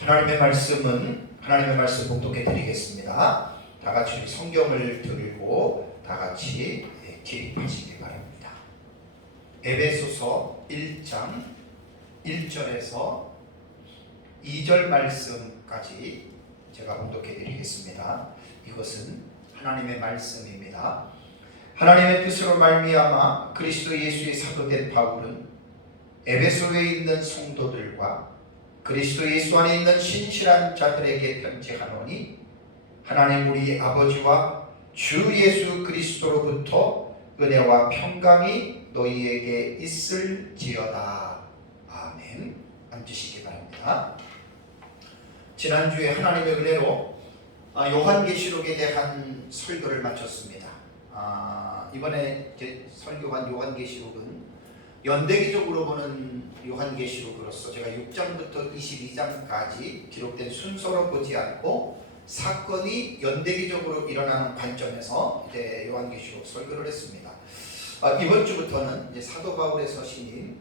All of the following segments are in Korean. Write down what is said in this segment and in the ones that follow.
하나님의 말씀 봉독해 드리겠습니다. 다 같이 성경을 들고 다 같이 기립하시기 바랍니다. 에베소서 1장 1절에서 2절 말씀까지 제가 봉독해 드리겠습니다. 이것은 하나님의 말씀입니다. 하나님의 뜻으로 말미암아 그리스도 예수의 사도된 바울은 에베소에 있는 성도들과 그리스도 예수 안에 있는 신실한 자들에게 편지하노니 하나님 우리 아버지와 주 예수 그리스도로부터 은혜와 평강이 너희에게 있을지어다. 아멘. 앉으시기 바랍니다. 지난주에 하나님의 은혜로 요한계시록에 대한 설교를 마쳤습니다. 이번에 설교한 요한계시록은 연대기적으로 보는 요한계시록으로서 제가 6장부터 22장까지 기록된 순서로 보지 않고 사건이 연대기적으로 일어나는 관점에서 이제 요한계시록 설교를 했습니다. 이번 주부터는 이제 사도 바울의 서신인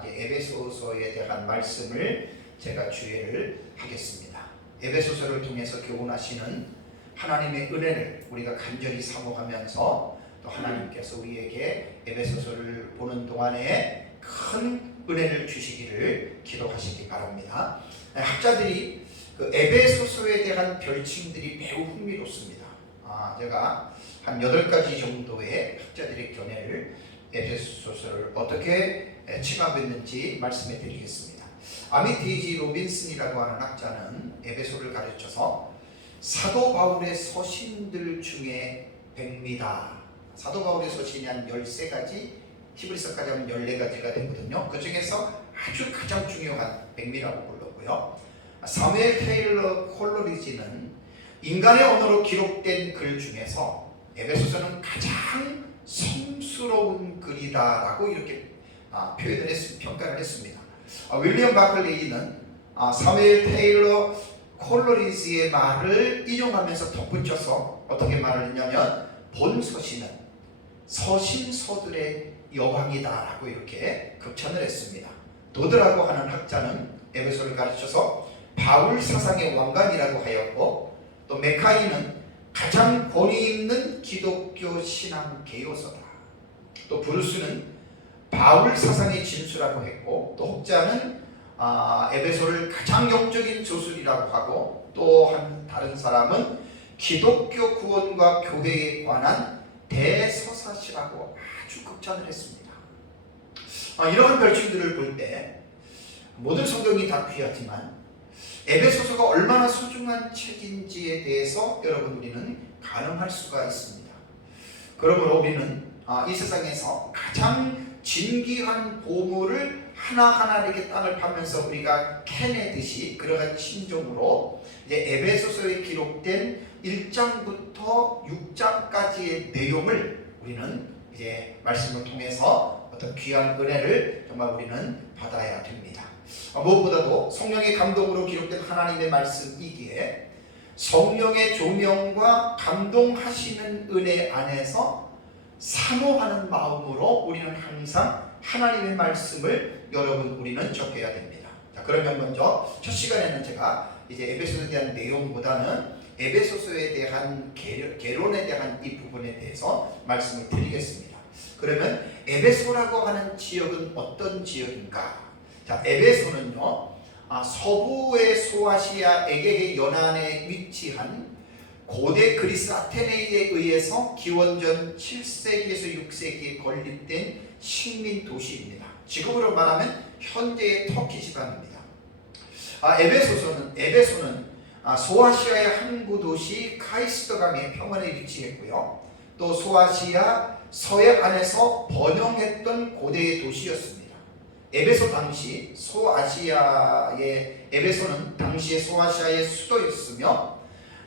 이제 에베소서에 대한 말씀을 제가 주의를 하겠습니다. 에베소서를 통해서 교훈하시는 하나님의 은혜를 우리가 간절히 사모하면서 또 하나님께서 우리에게 에베소서를 보는 동안에 큰 은혜를 주시기를 기도하시기 바랍니다. 학자들이 그 에베소서에 대한 별칭들이 매우 흥미롭습니다. 제가 한 8가지 정도의 학자들의 견해를 에베소서를 어떻게 칭하고 말씀해 드리겠습니다. 아미테이지 로빈슨이라고 하는 학자는 에베소를 가르쳐서 사도 바울의 서신들 중에 백미다. 사도 바울의 서신이 한 13가지, 히브리서까지 하면 14가지가 되거든요. 그 중에서 아주 가장 중요한 백미라고 불렀고요. 사무엘 테일러 콜러리지는 인간의 언어로 기록된 글 중에서 에베소서는 가장 성스러운 글이다라고 이렇게 평가를 했습니다. 윌리엄 바클레이는 사무엘 테일러 콜러리지의 말을 인용하면서 덧붙여서 어떻게 말을 했냐면 본 서신은 서신서들의 여왕이다라고 이렇게 극찬을 했습니다. 도드라고 하는 학자는 에베소를 가르쳐서 바울 사상의 왕관이라고 하였고, 또 메카이는 가장 권위 있는 기독교 신앙 개요서다. 또 브루스는 바울 사상의 진수라고 했고, 또 혹자는 에베소를 가장 영적인 저술이라고 하고, 또 한 다른 사람은 기독교 구원과 교회에 관한 대서사시라고 아주 극찬을 했습니다. 이러한 별칭들을 볼 때 모든 성경이 다 귀하지만 에베소서가 얼마나 소중한 책인지에 대해서 여러분 우리는 가늠할 수가 있습니다. 그러므로 우리는 이 세상에서 가장 진귀한 보물을 하나하나 이렇게 땅을 파면서 우리가 캐내듯이 그러한 심정으로 이제 에베소서에 기록된 1장부터 6장까지의 내용을 우리는 이제 말씀을 통해서 어떤 귀한 은혜를 정말 우리는 받아야 됩니다. 무엇보다도 성령의 감동으로 기록된 하나님의 말씀이기에 성령의 조명과 감동하시는 은혜 안에서 사모하는 마음으로 우리는 항상 하나님의 말씀을 여러분 우리는 접해야 됩니다. 자, 그러면 먼저 첫 시간에는 제가 이제 에베소서에 대한 내용보다는 에베소서에 대한 개론에 대한 이 부분에 대해서 말씀을 드리겠습니다. 그러면 에베소라고 하는 지역은 어떤 지역인가? 자, 에베소는요, 서부의 소아시아 에게해 연안에 위치한 고대 그리스 아테네에 의해서 기원전 7세기에서 6세기에 건립된 식민 도시입니다. 지금으로 말하면 현재의 터키 지방입니다. 에베소는 소아시아의 항구 도시 카이스더강의 평원에 위치했고요. 또 소아시아 서해 안에서 번영했던 고대의 도시였습니다. 에베소는 당시의 소아시아의 수도였으며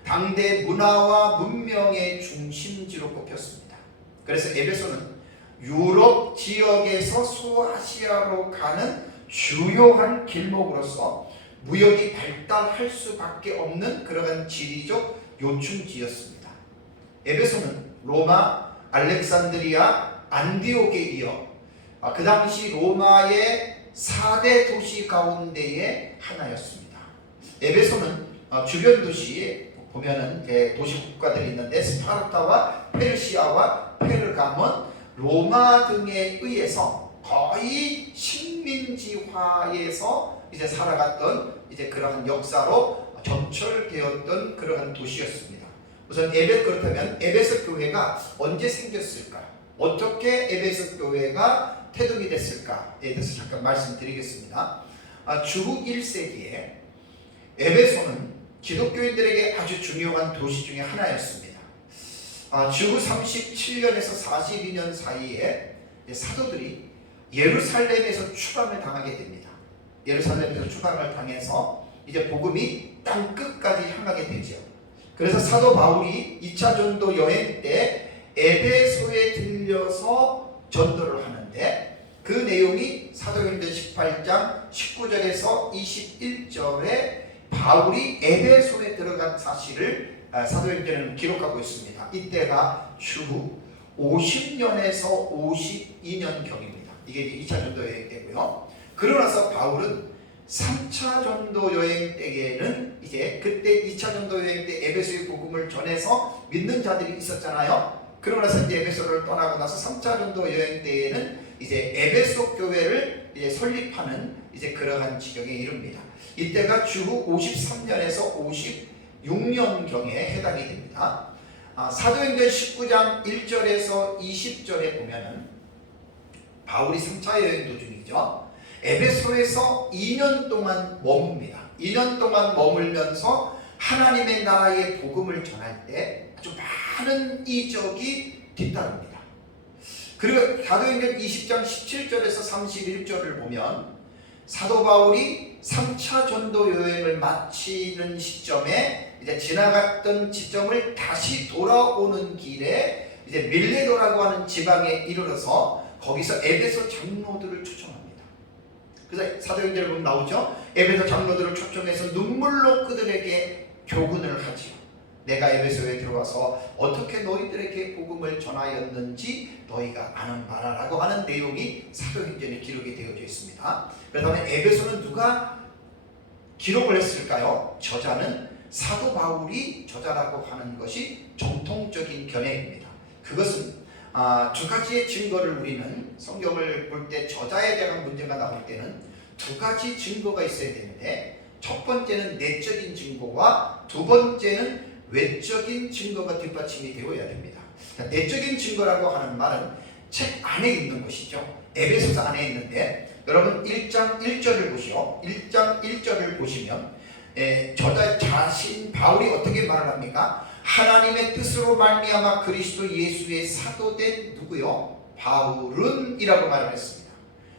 당대 문화와 문명의 중심지로 꼽혔습니다. 그래서 에베소는 유럽 지역에서 소아시아로 가는 주요한 길목으로서 무역이 발달할 수밖에 없는 그러한 지리적 요충지였습니다. 에베소는 로마, 알렉산드리아, 안디옥에 이어 그 당시 로마의 4대 도시 가운데의 하나였습니다. 에베소는 주변 도시에 보면은 도시 국가들이 있는데 스파르타와 페르시아와 페르가몬, 로마 등에 의해서 거의 식민지화에서 이제 살아갔던 이제 그러한 역사로 점철되었던 그러한 도시였습니다. 우선 그렇다면 에베소 교회가 언제 생겼을까? 어떻게 에베소 교회가 태동이 됐을까에 대해서 잠깐 말씀드리겠습니다. 주후 1세기에 에베소는 기독교인들에게 아주 중요한 도시 중에 하나였습니다. 주후 37년에서 42년 사이에 사도들이 예루살렘에서 추방을 당하게 됩니다. 예루살렘에서 추방을 당해서 이제 복음이 땅 끝까지 향하게 되죠. 그래서 사도 바울이 2차 전도 여행 때 에베소에 들려서 전도를 하는데 그 내용이 사도행전 18장 19절에서 21절에 바울이 에베소에 들어간 사실을 사도행전에는 기록하고 있습니다. 이때가 주후 50년에서 52년경입니다. 이게 이제 2차 전도 여행 때고요. 그러고 나서 바울은 3차 전도 여행 때에는 이제 그때 2차 전도 여행 때 에베소의 복음을 전해서 믿는 자들이 있었잖아요. 그러고 나서 이제 에베소를 떠나고 나서 3차 전도 여행 때에는 이제 에베소 교회를 이제 설립하는 이제 그러한 지경에 이릅니다. 이때가 주후 53년에서 56년경에 해당이 됩니다. 사도행전 19장 1절에서 20절에 보면은 바울이 3차 여행 도중이죠. 에베소에서 2년 동안 머뭅니다. 2년 동안 머물면서 하나님의 나라의 복음을 전할 때 아주 많은 이적이 뒤따릅니다. 그리고 사도행전 20장 17절에서 31절을 보면 사도 바울이 3차 전도 여행을 마치는 시점에 이제 지나갔던 지점을 다시 돌아오는 길에 이제 밀레도라고 하는 지방에 이르러서 거기서 에베소 장로들을 초청합니다. 그래서 사도행전에 보면 나오죠. 에베소 장로들을 초청해서 눈물로 그들에게 교훈을 하지요. 내가 에베소에 들어와서 어떻게 너희들에게 복음을 전하였는지 너희가 아는 바라라고 하는 내용이 사도행전에 기록이 되어져 있습니다. 그렇다면 에베소는 누가 기록을 했을까요? 저자는 사도 바울이 저자라고 하는 것이 정통적인 견해입니다. 그것은 두 가지의 증거를 우리는 성경을 볼 때 저자에 대한 문제가 나올 때는 두 가지 증거가 있어야 되는데 첫 번째는 내적인 증거와 두 번째는 외적인 증거가 뒷받침이 되어야 됩니다. 내적인 증거라고 하는 말은 책 안에 있는 것이죠. 에베소서 안에 있는데 여러분 1장 1절을 보시오. 1장 1절을 보시면 저자 자신 바울이 어떻게 말을 합니까? 하나님의 뜻으로 말미암아 그리스도 예수의 사도된 누구요? 바울은 이라고 말을 했습니다.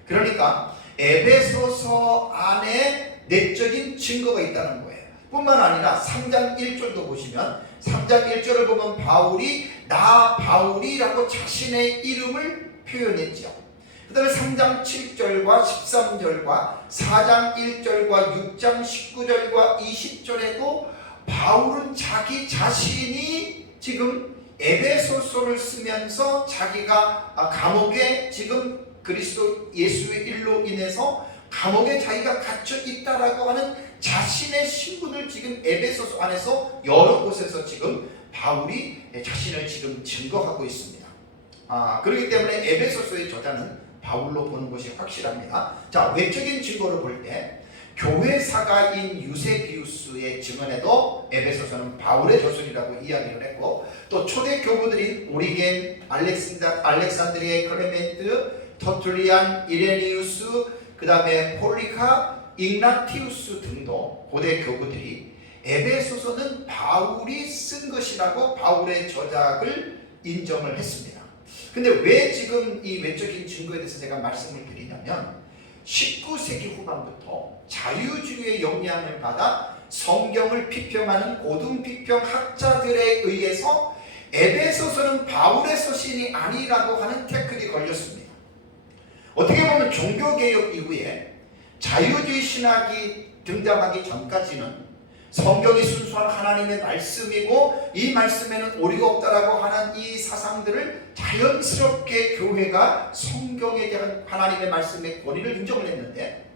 그러니까 에베소서 안에 내적인 증거가 있다는 거예요. 뿐만 아니라 3장 1절도 보시면 3장 1절을 보면 바울이 나 바울이라고 자신의 이름을 표현했죠. 그 다음에 3장 7절과 13절과 4장 1절과 6장 19절과 20절에도 바울은 자기 자신이 지금 에베소서를 쓰면서 자기가 감옥에 지금 그리스도 예수의 일로 인해서 감옥에 자기가 갇혀 있다라고 하는 자신의 신분을 지금 에베소서 안에서 여러 곳에서 지금 바울이 자신을 지금 증거하고 있습니다. 그렇기 때문에 에베소서의 저자는 바울로 보는 것이 확실합니다. 자, 외적인 증거를 볼 때 교회 사가인 유세비우스의 증언에도 에베소서는 바울의 저술이라고 이야기를 했고 또 초대 교부들인 오리겐, 알렉산드리아 클레멘트, 터툴리안, 이레니우스, 그 다음에 폴리카, igna티우스 등도 고대 교부들이 에베소서는 바울이 쓴 것이라고 바울의 저작을 인정을 했습니다. 근데 왜 지금 이 외적인 증거에 대해서 제가 말씀을 드리냐면 19세기 후반부터 자유주의의 영향을 받아 성경을批평하는 고등批평 학자들에 의해서 에베소서는 바울의 서신이 아니라고 하는 태클이 걸렸습니다. 어떻게 보면 종교개혁 이후에 자유주의 신학이 등장하기 전까지는 성경이 순수한 하나님의 말씀이고 이 말씀에는 오류가 없다라고 하는 이 사상들을 자연스럽게 교회가 성경에 대한 하나님의 말씀의 권위를 인정을 했는데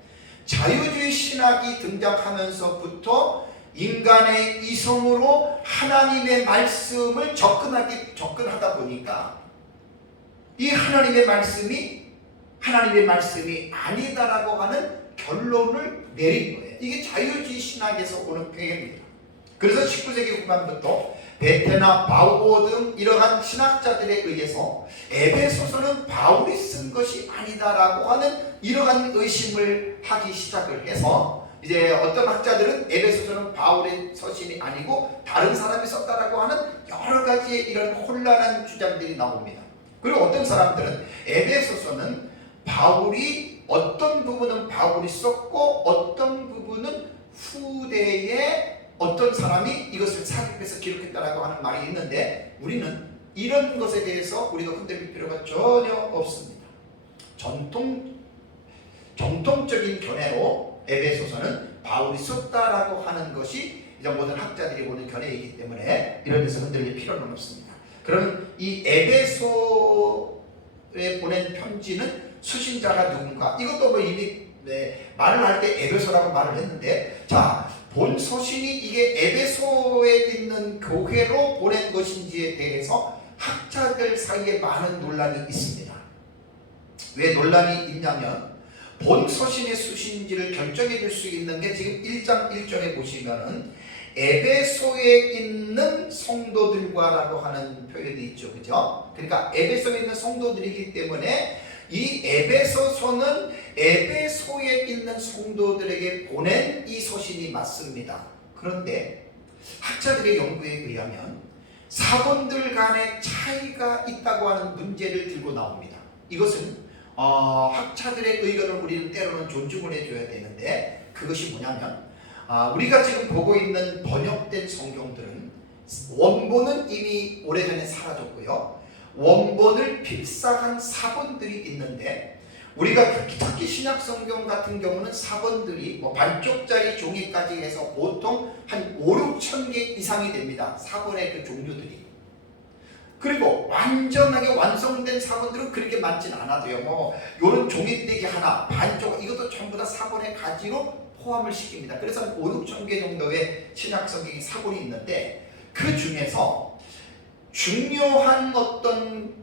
자유주의 신학이 등장하면서부터 인간의 이성으로 하나님의 말씀을 접근하다 보니까 이 하나님의 말씀이 아니다라고 하는 결론을 내린 거예요. 이게 자유주의 신학에서 오는 표현입니다. 그래서 19세기 후반부터 베테나, 바우어 등 이러한 신학자들에 의해서 에베소서는 바울이 쓴 것이 아니다라고 하는 이러한 의심을 하기 시작을 해서 이제 어떤 학자들은 에베소서는 바울의 서신이 아니고 다른 사람이 썼다라고 하는 여러 가지의 이런 혼란한 주장들이 나옵니다. 그리고 어떤 사람들은 에베소서는 어떤 부분은 바울이 썼고 어떤 부분은 후대에 어떤 사람이 이것을 삽입해서 기록했다라고 하는 말이 있는데, 우리는 이런 것에 대해서 우리가 흔들릴 필요가 전혀 없습니다. 정통적인 견해로 에베소서는 바울이 썼다라고 하는 것이 이제 모든 학자들이 보는 견해이기 때문에 이런 데서 흔들릴 필요는 없습니다. 그럼 이 에베소에 보낸 편지는 수신자가 누군가? 이것도 뭐 이미 말을 할 때 에베소라고 말을 했는데, 자, 본 서신이 이게 에베소에 있는 교회로 보낸 것인지에 대해서 학자들 사이에 많은 논란이 있습니다. 왜 논란이 있냐면, 본 서신의 수신지를 결정해 줄 수 있는 게 지금 1장 1절에 보시면은 에베소에 있는 성도들과라고 하는 표현이 있죠. 그죠? 그러니까 에베소에 있는 성도들이기 때문에 이 에베소서는 에베소에 있는 성도들에게 보낸 이 서신이 맞습니다. 그런데 학자들의 연구에 의하면 사본들 간의 차이가 있다고 하는 문제를 들고 나옵니다. 이것은 학자들의 의견을 우리는 때로는 존중을 해줘야 되는데, 그것이 뭐냐면 우리가 지금 보고 있는 번역된 성경들은 원본은 이미 오래전에 사라졌고요, 원본을 필사한 사본들이 있는데, 우리가 특히 신약 성경 같은 경우는 사본들이 뭐 반쪽짜리 종이까지 해서 보통 한 5-6천 개 이상이 됩니다. 사본의 그 종류들이. 그리고 완전하게 완성된 사본들은 그렇게 많진 않아도요, 뭐 요런 종이떼기 하나, 반쪽, 이것도 전부 다 사본의 가지로 포함을 시킵니다. 그래서 한 5-6천 개 정도의 신약 성경이 사본이 있는데, 그 중에서 중요한 어떤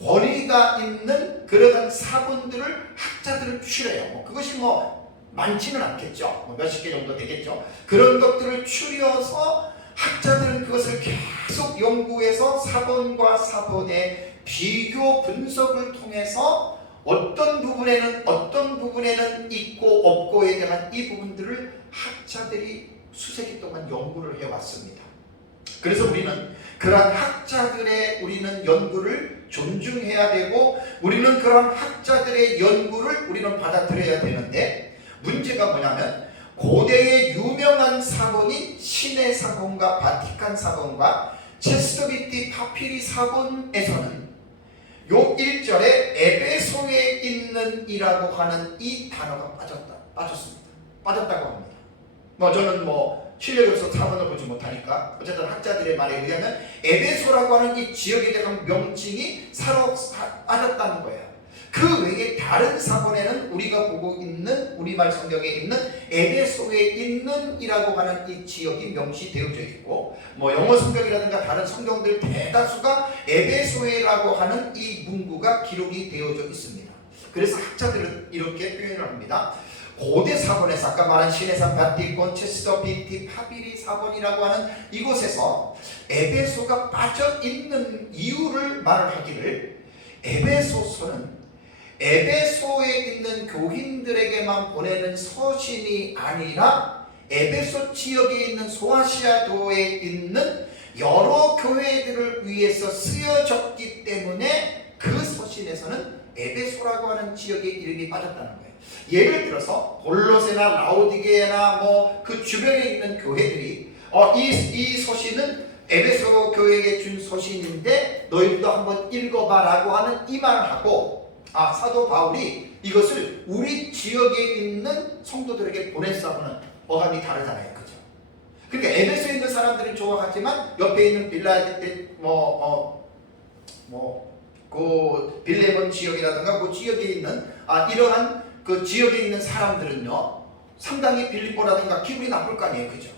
권위가 있는 그러한 사본들을 학자들은 추려요. 그것이 많지는 않겠죠. 몇십 개 정도 되겠죠. 그런 것들을 추려서 학자들은 그것을 계속 연구해서 사본과 사본의 비교 분석을 통해서 어떤 부분에는 있고 없고에 대한 이 부분들을 학자들이 수세기 동안 연구를 해왔습니다. 그래서 우리는 그러한 학자들의 연구를 존중해야 되고, 우리는 그런 학자들의 연구를 우리는 받아들여야 되는데, 문제가 뭐냐면 고대의 유명한 사본인 신의 사본과 바티칸 사본과 체스터비티 파피리 사본에서는 요 1절에 에베소에 있는 이라고 하는 이 단어가 빠졌다고 합니다. 저는 실력이 없어서 사본을 보지 못하니까 어쨌든 학자들의 말에 의하면 에베소라고 하는 이 지역에 대한 명칭이 빠졌다는 거예요. 그 외에 다른 사본에는 우리가 보고 있는 우리말 성경에 있는 에베소에 있는 이라고 하는 이 지역이 명시되어져 있고, 영어 성경이라든가 다른 성경들 대다수가 에베소에라고 하는 이 문구가 기록이 되어져 있습니다. 그래서 학자들은 이렇게 표현을 합니다. 고대 사본에서 아까 말한 시내산 바티콘 체스터비티 파비리 사본이라고 하는 이곳에서 에베소가 빠져있는 이유를 말을 하기를, 에베소서는 에베소에 있는 교인들에게만 보내는 서신이 아니라 에베소 지역에 있는 소아시아도에 있는 여러 교회들을 위해서 쓰여졌기 때문에 그 서신에서는 에베소라고 하는 지역의 이름이 빠졌다는 거예요. 예를 들어서 골로새나 라오디게나 그 주변에 있는 교회들이 이 서신은 에베소 교회에게 준 서신인데 너희들도 한번 읽어봐라고 하는 이 말을 하고, 사도 바울이 이것을 우리 지역에 있는 성도들에게 보냈다고는 어감이 다르잖아요. 그죠? 그러니까 에베소에 있는 사람들은 좋아하지만 옆에 있는 그 빌레몬 지역이라든가 그 지역에 있는 이러한 그 지역에 있는 사람들은요, 상당히 빌립보라든가 기분이 나쁠 거 아니에요, 그죠?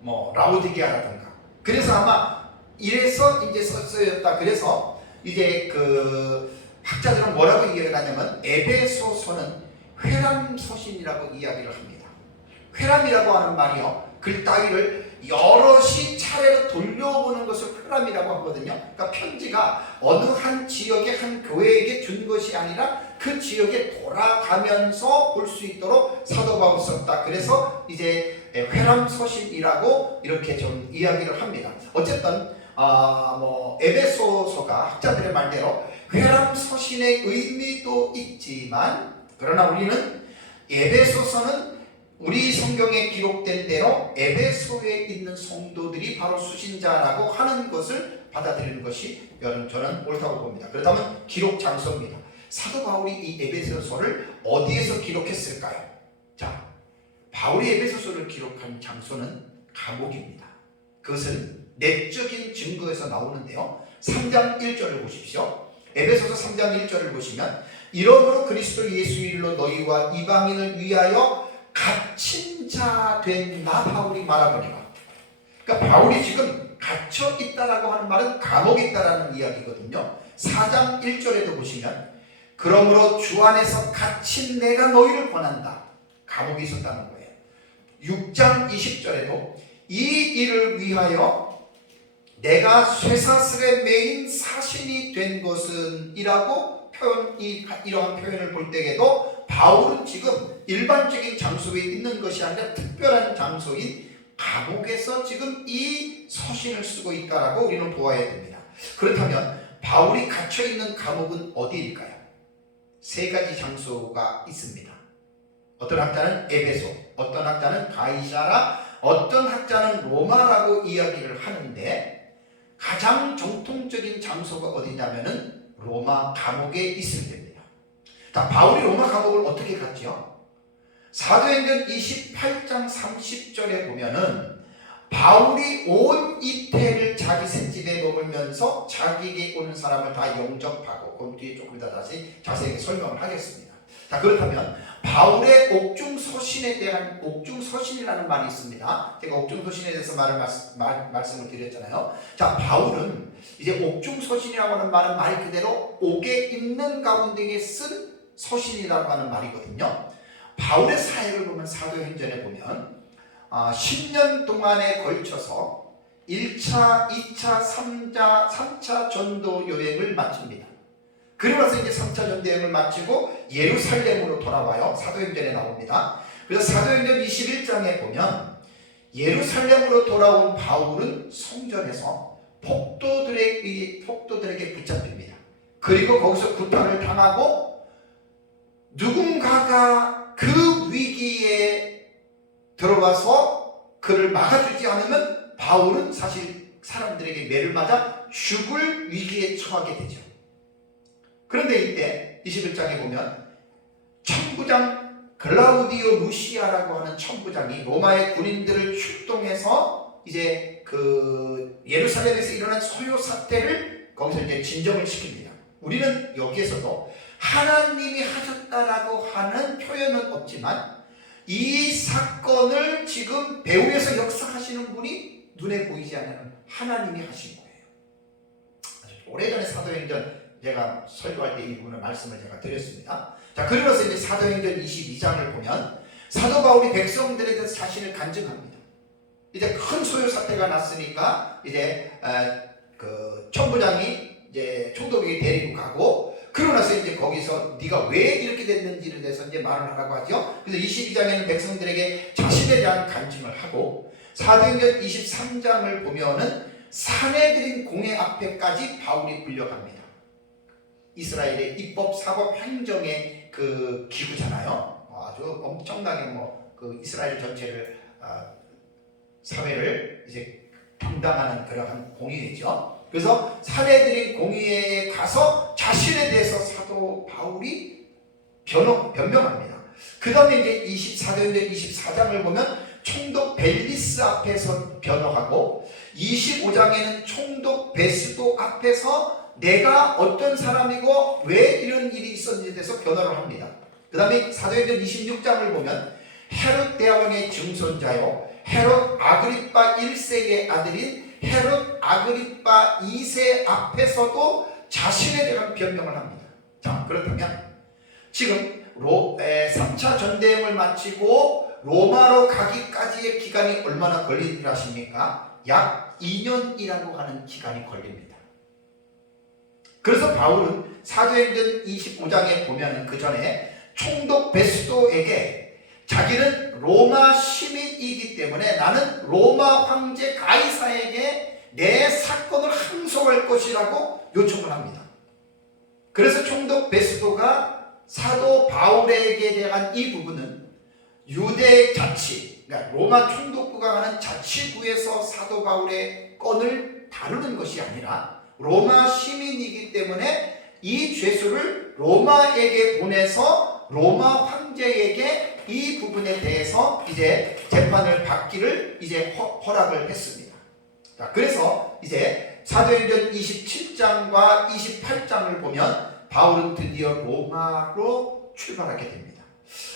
뭐 라오디게아라든가. 그래서 아마 이래서 이제 쓰였다. 그래서 이제 그 학자들은 뭐라고 이야기를 하냐면 에베소서는 회람서신이라고 이야기를 합니다. 회람이라고 하는 말이요, 글 따위를 여럿이 차례로 돌려보는 것을 회람이라고 하거든요. 그러니까 편지가 어느 한 지역의 한 교회에게 준 것이 아니라 그 지역에 돌아가면서 볼 수 있도록 사도 바울이 썼다. 그래서 이제 회람서신이라고 이렇게 좀 이야기를 합니다. 어쨌든 뭐 에베소서가 학자들의 말대로 회람서신의 의미도 있지만, 그러나 우리는 에베소서는 우리 성경에 기록된 대로 에베소에 있는 성도들이 바로 수신자라고 하는 것을 받아들이는 것이 저는 옳다고 봅니다. 그렇다면 기록 장소입니다. 사도 바울이 이 에베소서를 어디에서 기록했을까요? 자, 바울이 에베소서를 기록한 장소는 감옥입니다. 그것은 내적인 증거에서 나오는데요, 3장 1절을 보십시오. 에베소서 3장 1절을 보시면, 이러므로 그리스도 예수 일로 너희와 이방인을 위하여 갇힌 자 된 나 바울이 말하거니와. 그러니까 바울이 지금 갇혀 있다라고 하는 말은 감옥에 있다라는 이야기거든요. 4장 1절에도 보시면, 그러므로 주 안에서 갇힌 내가 너희를 권한다. 감옥에 있었다는 거예요. 6장 20절에도 이 일을 위하여 내가 쇠사슬에 매인 사신이 된 것은 이라고 이러한 표현을 볼 때에도 바울은 지금 일반적인 장소에 있는 것이 아니라 특별한 장소인 감옥에서 지금 이 서신을 쓰고 있다라고 우리는 보아야 됩니다. 그렇다면 바울이 갇혀 있는 감옥은 어디일까요? 세 가지 장소가 있습니다. 어떤 학자는 에베소, 어떤 학자는 가이사라, 어떤 학자는 로마라고 이야기를 하는데, 가장 정통적인 장소가 어디냐면은 로마 감옥에 있을 때입니다. 자, 바울이 로마 감옥을 어떻게 갔죠? 사도행전 28장 30절에 보면은 바울이 온 이태를 자기 셋집에 머물면서 자기에게 오는 사람을 다 영접하고, 그 뒤에 조금 이따 다시 자세히 설명을 하겠습니다. 자, 그렇다면 바울의 옥중서신에 대한, 옥중서신이라는 말이 있습니다. 제가 옥중서신에 대해서 말씀을 드렸잖아요. 자, 바울은 이제 옥중서신이라고 하는 말은 말 그대로 옥에 있는 가운데에 쓴 서신이라고 하는 말이거든요. 바울의 사역을 보면, 사도행전에 보면 10년 동안에 걸쳐서 1차, 2차, 3차 전도 여행을 마칩니다. 그리고 나서 이제 3차 전도 여행을 마치고 예루살렘으로 돌아와요. 사도행전에 나옵니다. 그래서 사도행전 21장에 보면 예루살렘으로 돌아온 바울은 성전에서 폭도들에게 붙잡힙니다. 그리고 거기서 구타를 당하고, 누군가가 그 위기에 들어가서 그를 막아주지 않으면 바울은 사실 사람들에게 매를 맞아 죽을 위기에 처하게 되죠. 그런데 이때 21장에 보면 천부장 글라우디오 루시아라고 하는 천부장이 로마의 군인들을 출동해서 이제 그 예루살렘에서 일어난 소요 사태를 거기서 이제 진정을 시킵니다. 우리는 여기에서도 하나님이 하셨다라고 하는 표현은 없지만, 이 사건을 지금 배후에서 역사하시는 분이 눈에 보이지 않는 하나님이 하신 거예요. 오래전에 사도행전 제가 설교할 때 이 부분을 말씀을 제가 드렸습니다. 자, 그러면서 이제 사도행전 22장을 보면 사도 바울이 백성들에 대해서 자신을 간증합니다. 이제 큰 소요 사태가 났으니까 이제 그 천부장이 이제 총독에게 데리고 가고, 그러고 나서 이제 거기서 네가 왜 이렇게 됐는지에 대해서 이제 말을 하라고 하죠. 그래서 22장에는 백성들에게 자신에 대한 간증을 하고, 사도행전 23장을 보면은 사내들인 공회 앞에까지 바울이 불려갑니다. 이스라엘의 입법, 사법, 행정의 그 기구잖아요. 아주 엄청나게 그 이스라엘 전체를 사회를 이제 담당하는 그러한 공의회죠. 그래서 사내들인 공의회에 가서 자신에 대해서 사도 바울이 변명합니다. 그 다음에 이제 사도행전 24장을 보면 총독 벨리스 앞에서 변호하고, 25장에는 총독 베스도 앞에서 내가 어떤 사람이고 왜 이런 일이 있었는지에 대해서 변호를 합니다. 그 다음에 사도행전 26장을 보면 헤롯 대왕의 증손자요 헤롯 아그리파 1세의 아들인 헤롯 아그리파 2세 앞에서도 자신에 대한 변명을 합니다. 자, 그렇다면 지금 3차 전대행을 마치고 로마로 가기까지의 기간이 얼마나 걸리는지 아십니까? 약 2년이라고 하는 기간이 걸립니다. 그래서 바울은 사도행전 25장에 보면 그 전에 총독 베스도에게 자기는 로마 시민이기 때문에 나는 로마 황제 가이사에게 내 사건을 항소할 것이라고 요청을 합니다. 그래서 총독 베스도가 사도 바울에게 대한 이 부분은 유대 자치, 그러니까 로마 총독부가 하는 자치구에서 사도 바울의 건을 다루는 것이 아니라 로마 시민이기 때문에 이 죄수를 로마에게 보내서 로마 황제에게 이 부분에 대해서 이제 재판을 받기를 이제 허락을 했습니다. 자, 그래서 이제 사도행전 27장과 28장을 보면 바울은 드디어 로마로 출발하게 됩니다.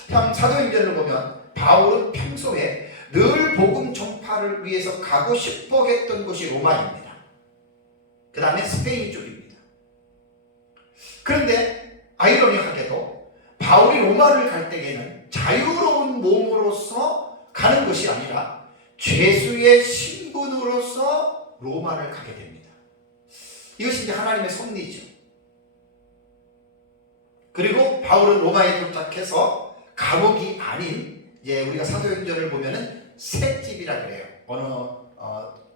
참 사도행전을 보면 바울은 평소에 늘 복음 전파를 위해서 가고 싶어 했던 곳이 로마입니다. 그 다음에 스페인 쪽입니다. 그런데 아이러니하게도 바울이 로마를 갈 때에는 자유로운 몸으로서 가는 것이 아니라 죄수의 신분으로서 로마를 가게 됩니다. 이것이 이제 하나님의 섭리죠. 그리고 바울은 로마에 도착해서 감옥이 아닌 이제 우리가 사도행전을 보면은 셋집이라 그래요. 어느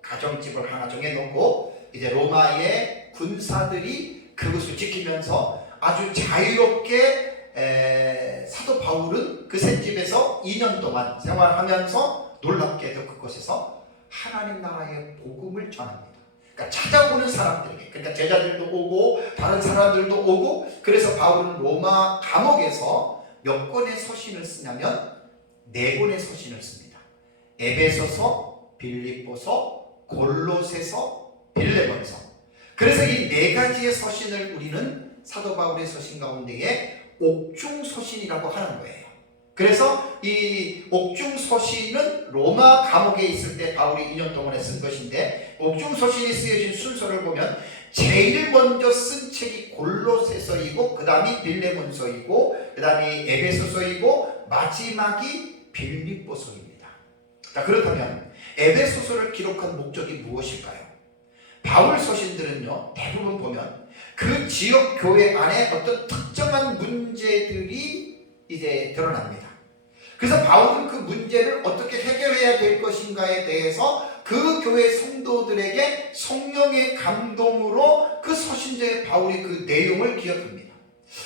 가정집을 하나 정해놓고 이제 로마의 군사들이 그것을 지키면서 아주 자유롭게 사도 바울은 그 셋집에서 2년 동안 생활하면서 놀랍게도 그곳에서 하나님 나라의 복음을 전합니다. 그러니까 찾아오는 사람들에게, 그러니까 제자들도 오고 다른 사람들도 오고, 그래서 바울은 로마 감옥에서 몇 권의 서신을 쓰냐면 4권의 서신을 씁니다. 에베소서, 빌립보서, 골로새서, 빌레몬서. 그래서 이 4가지의 서신을 우리는 사도 바울의 서신 가운데에 옥중 서신이라고 하는 거예요. 그래서 이 옥중 서신은 로마 감옥에 있을 때 바울이 2년 동안에 쓴 것인데, 옥중 서신이 쓰여진 순서를 보면 제일 먼저 쓴 책이 골로새서이고, 그 다음이 빌레몬서이고, 그 다음이 에베소서이고, 마지막이 빌립보서입니다. 자, 그렇다면 에베소서를 기록한 목적이 무엇일까요? 바울 서신들은요, 대부분 보면 그 지역 교회 안에 어떤 특정한 문제들이 이제 드러납니다. 그래서 바울은 그 문제를 어떻게 해결해야 될 것인가에 대해서 그 교회 성도들에게 성령의 감동으로 그 서신자의 바울이 그 내용을 기억합니다.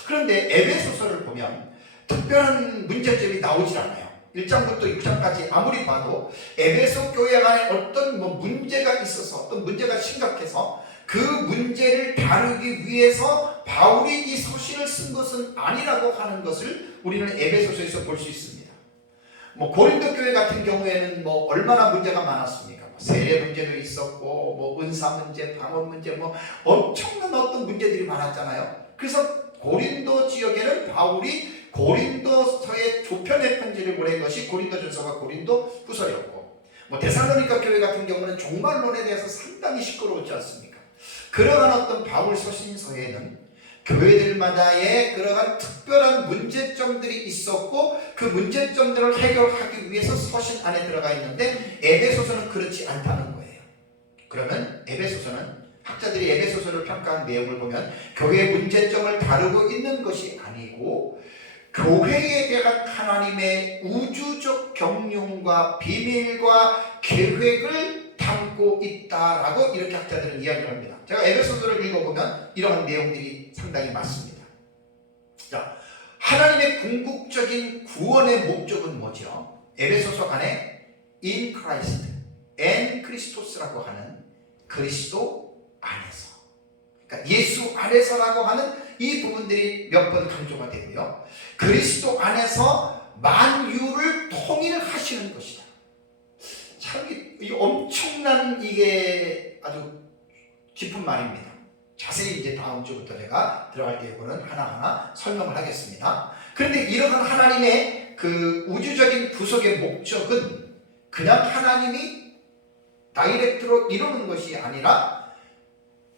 그런데 에베소서를 보면 특별한 문제점이 나오질 않아요. 1장부터 6장까지 아무리 봐도 에베소 교회 안에 어떤 문제가 있어서, 어떤 문제가 심각해서 그 문제를 다루기 위해서 바울이 이 서신을 쓴 것은 아니라고 하는 것을 우리는 에베소서에서 볼 수 있습니다. 고린도 교회 같은 경우에는 얼마나 문제가 많았습니까? 세례 문제도 있었고, 은사 문제, 방언 문제, 엄청난 어떤 문제들이 많았잖아요. 그래서 고린도 지역에는 바울이 고린도서의 조편의 편지를 보낸 것이 고린도전서와 고린도 후서였고, 데살로니가 교회 같은 경우는 종말론에 대해서 상당히 시끄러웠지 않습니까? 그러한 어떤 바울 서신서에는 교회들마다의 그러한 특별한 문제점들이 있었고, 그 문제점들을 해결하기 위해서 서신 안에 들어가 있는데 에베소서는 그렇지 않다는 거예요. 그러면 에베소서는, 학자들이 에베소서를 평가한 내용을 보면 교회의 문제점을 다루고 있는 것이 아니고 교회에 대한 하나님의 우주적 경륜과 비밀과 계획을 담고 있다라고 이렇게 학자들은 이야기를 합니다. 제가 에베소서를 읽어보면 이러한 내용들이 상당히 많습니다. 자, 하나님의 궁극적인 구원의 목적은 뭐죠? 에베소서 안에 in Christ, en Christos라고 하는 그리스도 안에서, 그러니까 예수 안에서라고 하는 이 부분들이 몇 번 강조가 되고요. 그리스도 안에서 만유를 통일하시는 것이다. 참 이 엄청난, 이게 아주 깊은 말입니다. 자세히 이제 다음 주부터 제가 들어갈 때 이거는 하나하나 설명을 하겠습니다. 그런데 이러한 하나님의 그 우주적인 구속의 목적은 그냥 하나님이 다이렉트로 이루는 것이 아니라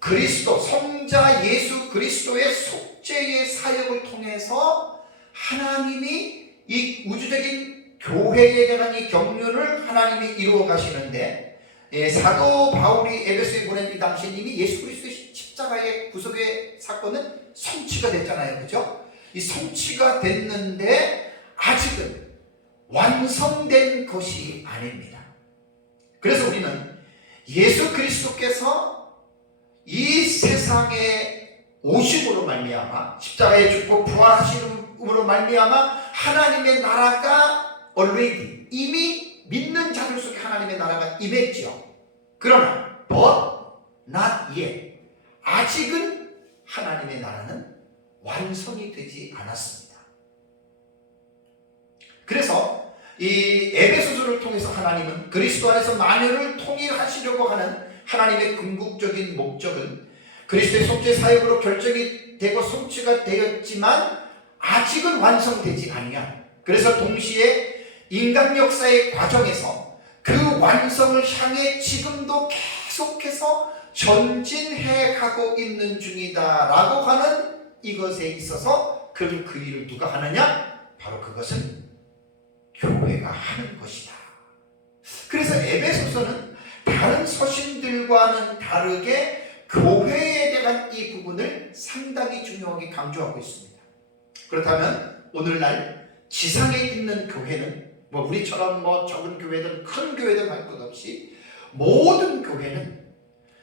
그리스도, 성자 예수 그리스도의 속죄의 사역을 통해서 하나님이 이 우주적인 교회에 대한 이 경륜을 하나님이 이루어 가시는데, 사도 바울이 에베소에 보낸 이 당시 이미 예수 그리스도의 십자가의 구속의 사건은 성취가 됐잖아요. 그죠? 이 성취가 됐는데 아직은 완성된 것이 아닙니다. 그래서 우리는 예수 그리스도께서 이 세상에 오심으로 말미암아, 십자가에 죽고 부활하심으로 말미암아 하나님의 나라가 already 이미 믿는 자들 속에 하나님의 나라가 임했지요. 그러나 but not yet, 아직은 하나님의 나라는 완성이 되지 않았습니다. 그래서 이 에베소서를 통해서 하나님은 그리스도 안에서 만유를 통일하시려고 하는 하나님의 궁극적인 목적은 그리스도의 속죄 사역으로 결정이 되고 성취가 되었지만 아직은 완성되지 아니야. 그래서 동시에 인간 역사의 과정에서 그 완성을 향해 지금도 계속해서 전진해 가고 있는 중이다라고 하는 이것에 있어서 그 일을 누가 하느냐? 바로 그것은 교회가 하는 것이다. 그래서 에베소서는 다른 서신들과는 다르게 교회에 대한 이 부분을 상당히 중요하게 강조하고 있습니다. 그렇다면 오늘날 지상에 있는 교회는 우리처럼 적은 교회든 큰 교회든 할 것 없이 모든 교회는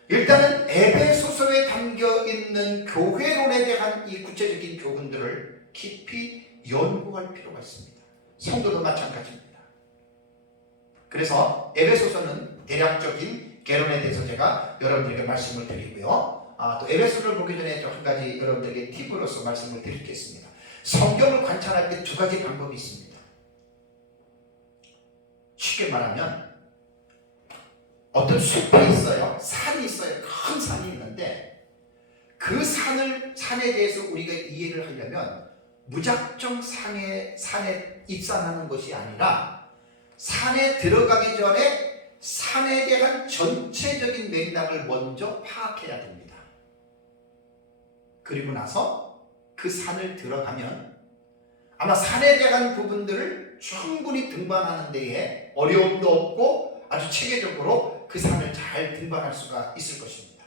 일단은 에베소서에 담겨 있는 교회론에 대한 이 구체적인 교훈들을 깊이 연구할 필요가 있습니다. 성도도 마찬가지입니다. 그래서 에베소서는 대략적인 개론에 대해서 제가 여러분들에게 말씀을 드리고요. 또 에베소서를 보기 전에 한 가지 여러분들에게 팁으로서 말씀을 드리겠습니다. 성경을 관찰할 때 두 가지 방법이 있습니다. 쉽게 말하면 어떤 숲이 있어요. 산이 있어요. 큰 산이 있는데 그 산에 대해서 우리가 이해를 하려면 무작정 산에 입산하는 것이 아니라 산에 들어가기 전에 산에 대한 전체적인 맥락을 먼저 파악해야 됩니다. 그리고 나서 그 산을 들어가면 아마 산에 대한 부분들을 충분히 등반하는 데에 어려움도 없고 아주 체계적으로 그 산을 잘 등반할 수가 있을 것입니다.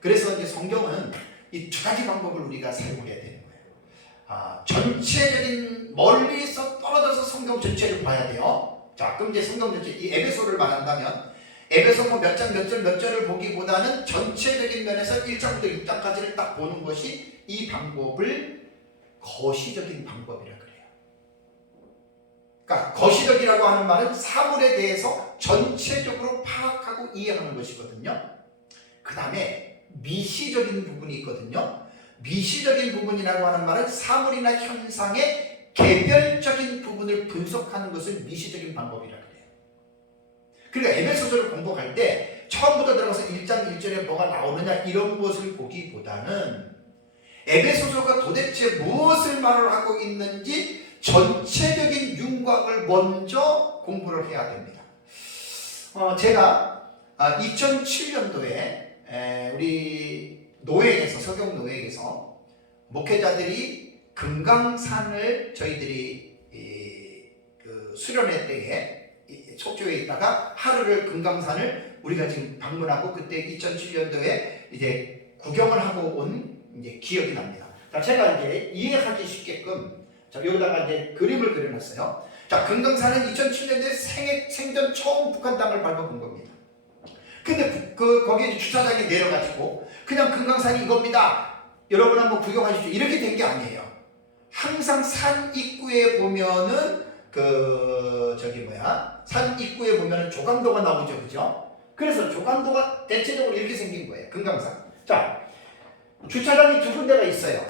그래서 이제 성경은 이 두 가지 방법을 우리가 사용해야 되는 거예요. 전체적인 멀리서 떨어져서 성경 전체를 봐야 돼요. 자, 그럼 이제 성경 전체, 이 에베소를 말한다면 에베소 몇 장 몇 절 몇 절을 보기보다는 전체적인 면에서 1장부터 6장까지를 딱 보는 것이 이 방법을 거시적인 방법이라 그래요. 그러니까 거시적이라고 하는 말은 사물에 대해서 전체적으로 파악하고 이해하는 것이거든요. 그 다음에 미시적인 부분이 있거든요. 미시적인 부분이라고 하는 말은 사물이나 현상의 개별적인 부분을 분석하는 것을 미시적인 방법이라 그래요. 그러니까 에베소서를 공부할 때 처음부터 들어가서 1장 1절에 뭐가 나오느냐 이런 것을 보기보다는 에베소서가 도대체 무엇을 말을 하고 있는지 전체적인 윤곽을 먼저 공부를 해야 됩니다. 제가 2007년도에 우리 노예에서 서경 노예에서 목회자들이 금강산을 저희들이 수련회 때에 속초에 있다가 하루를 금강산을 우리가 지금 방문하고 그때 2007년도에 이제 구경을 하고 온 이제 기억이 납니다. 자, 제가 이제 이해하기 쉽게끔 여기다가 이제 그림을 그려놨어요. 자, 금강산은 2007년도에 생전 처음 북한 땅을 밟아본 겁니다. 근데 거기에 주차장에 내려가지고 그냥 금강산이 이겁니다. 여러분 한번 구경하십시오. 이렇게 된 게 아니에요. 항상 산 입구에 보면은 산 입구에 보면은 조감도가 나오죠, 그죠? 그래서 조감도가 대체적으로 이렇게 생긴 거예요. 금강산. 자, 주차장이 두 군데가 있어요.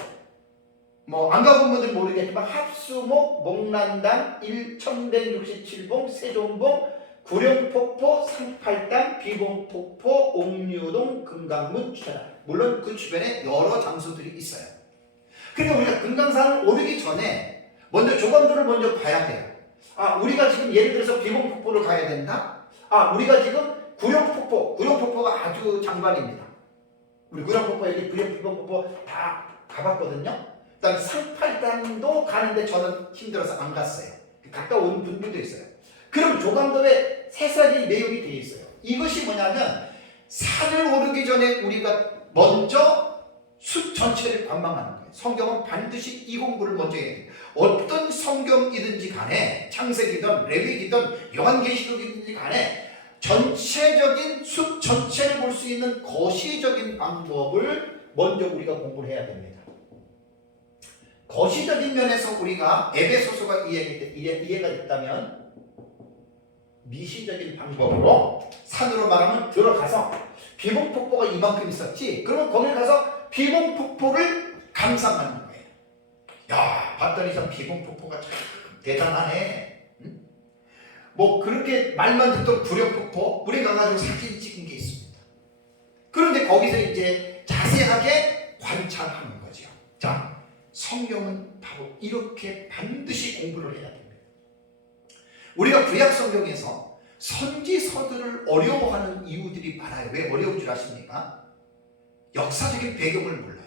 안 가본 분들 모르겠지만 합수목, 목란당, 1167봉, 세존봉, 구룡폭포, 38당, 비봉폭포, 옥류동, 금강문 주차장. 물론 그 주변에 여러 장소들이 있어요. 그러니까 우리가 금강산을 오르기 전에 먼저 조감도를 먼저 봐야 돼요. 우리가 지금 예를 들어서 비봉폭포를 가야 된다? 우리가 지금 구룡폭포가 아주 장관입니다. 우리 구룡폭포, 여기 비봉폭포 다 가봤거든요. 그다음에 상팔단도 가는데 저는 힘들어서 안 갔어요. 갔다 온 분들도 있어요. 그럼 조감도에 세상이 내용이 되어 있어요. 이것이 뭐냐면 산을 오르기 전에 우리가 먼저 숲 전체를 관망하는 거예요. 성경은 반드시 이 공부를 먼저 해야 돼요. 어떤 성경이든지 간에 창세기든 레위기든 요한계시록이든지 간에 전체적인 숲 전체를 볼 수 있는 거시적인 방법을 먼저 우리가 공부를 해야 됩니다. 거시적인 면에서 우리가 에베소서가 이해가 됐다면 미시적인 방법으로 산으로 말하면 들어가서 비봉폭포가 이만큼 있었지, 그러면 거기 가서 비봉폭포를 감상하는 거예요. 야, 봤더니 참 비봉폭포가 참 대단하네. 응? 뭐 그렇게 말만 듣던 구룡폭포 우리 가가지고 사진 찍은 게 있습니다. 그런데 거기서 이제 자세하게 관찰하는 거죠. 자, 성경은 바로 이렇게 반드시 공부를 해야 됩니다. 우리가 구약 성경에서 선지서들을 어려워하는 이유들이 많아요. 왜 어려운 줄 아십니까? 역사적인 배경을 몰라요.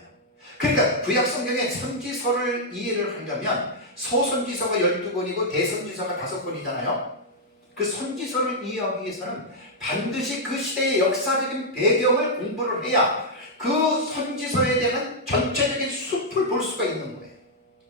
그러니까 구약 성경의 선지서를 이해를 하려면 소선지서가 12권이고 대선지서가 5권이잖아요. 그 선지서를 이해하기 위해서는 반드시 그 시대의 역사적인 배경을 공부를 해야 그 선지서에 대한 전체적인 숲을 볼 수가 있는 거예요.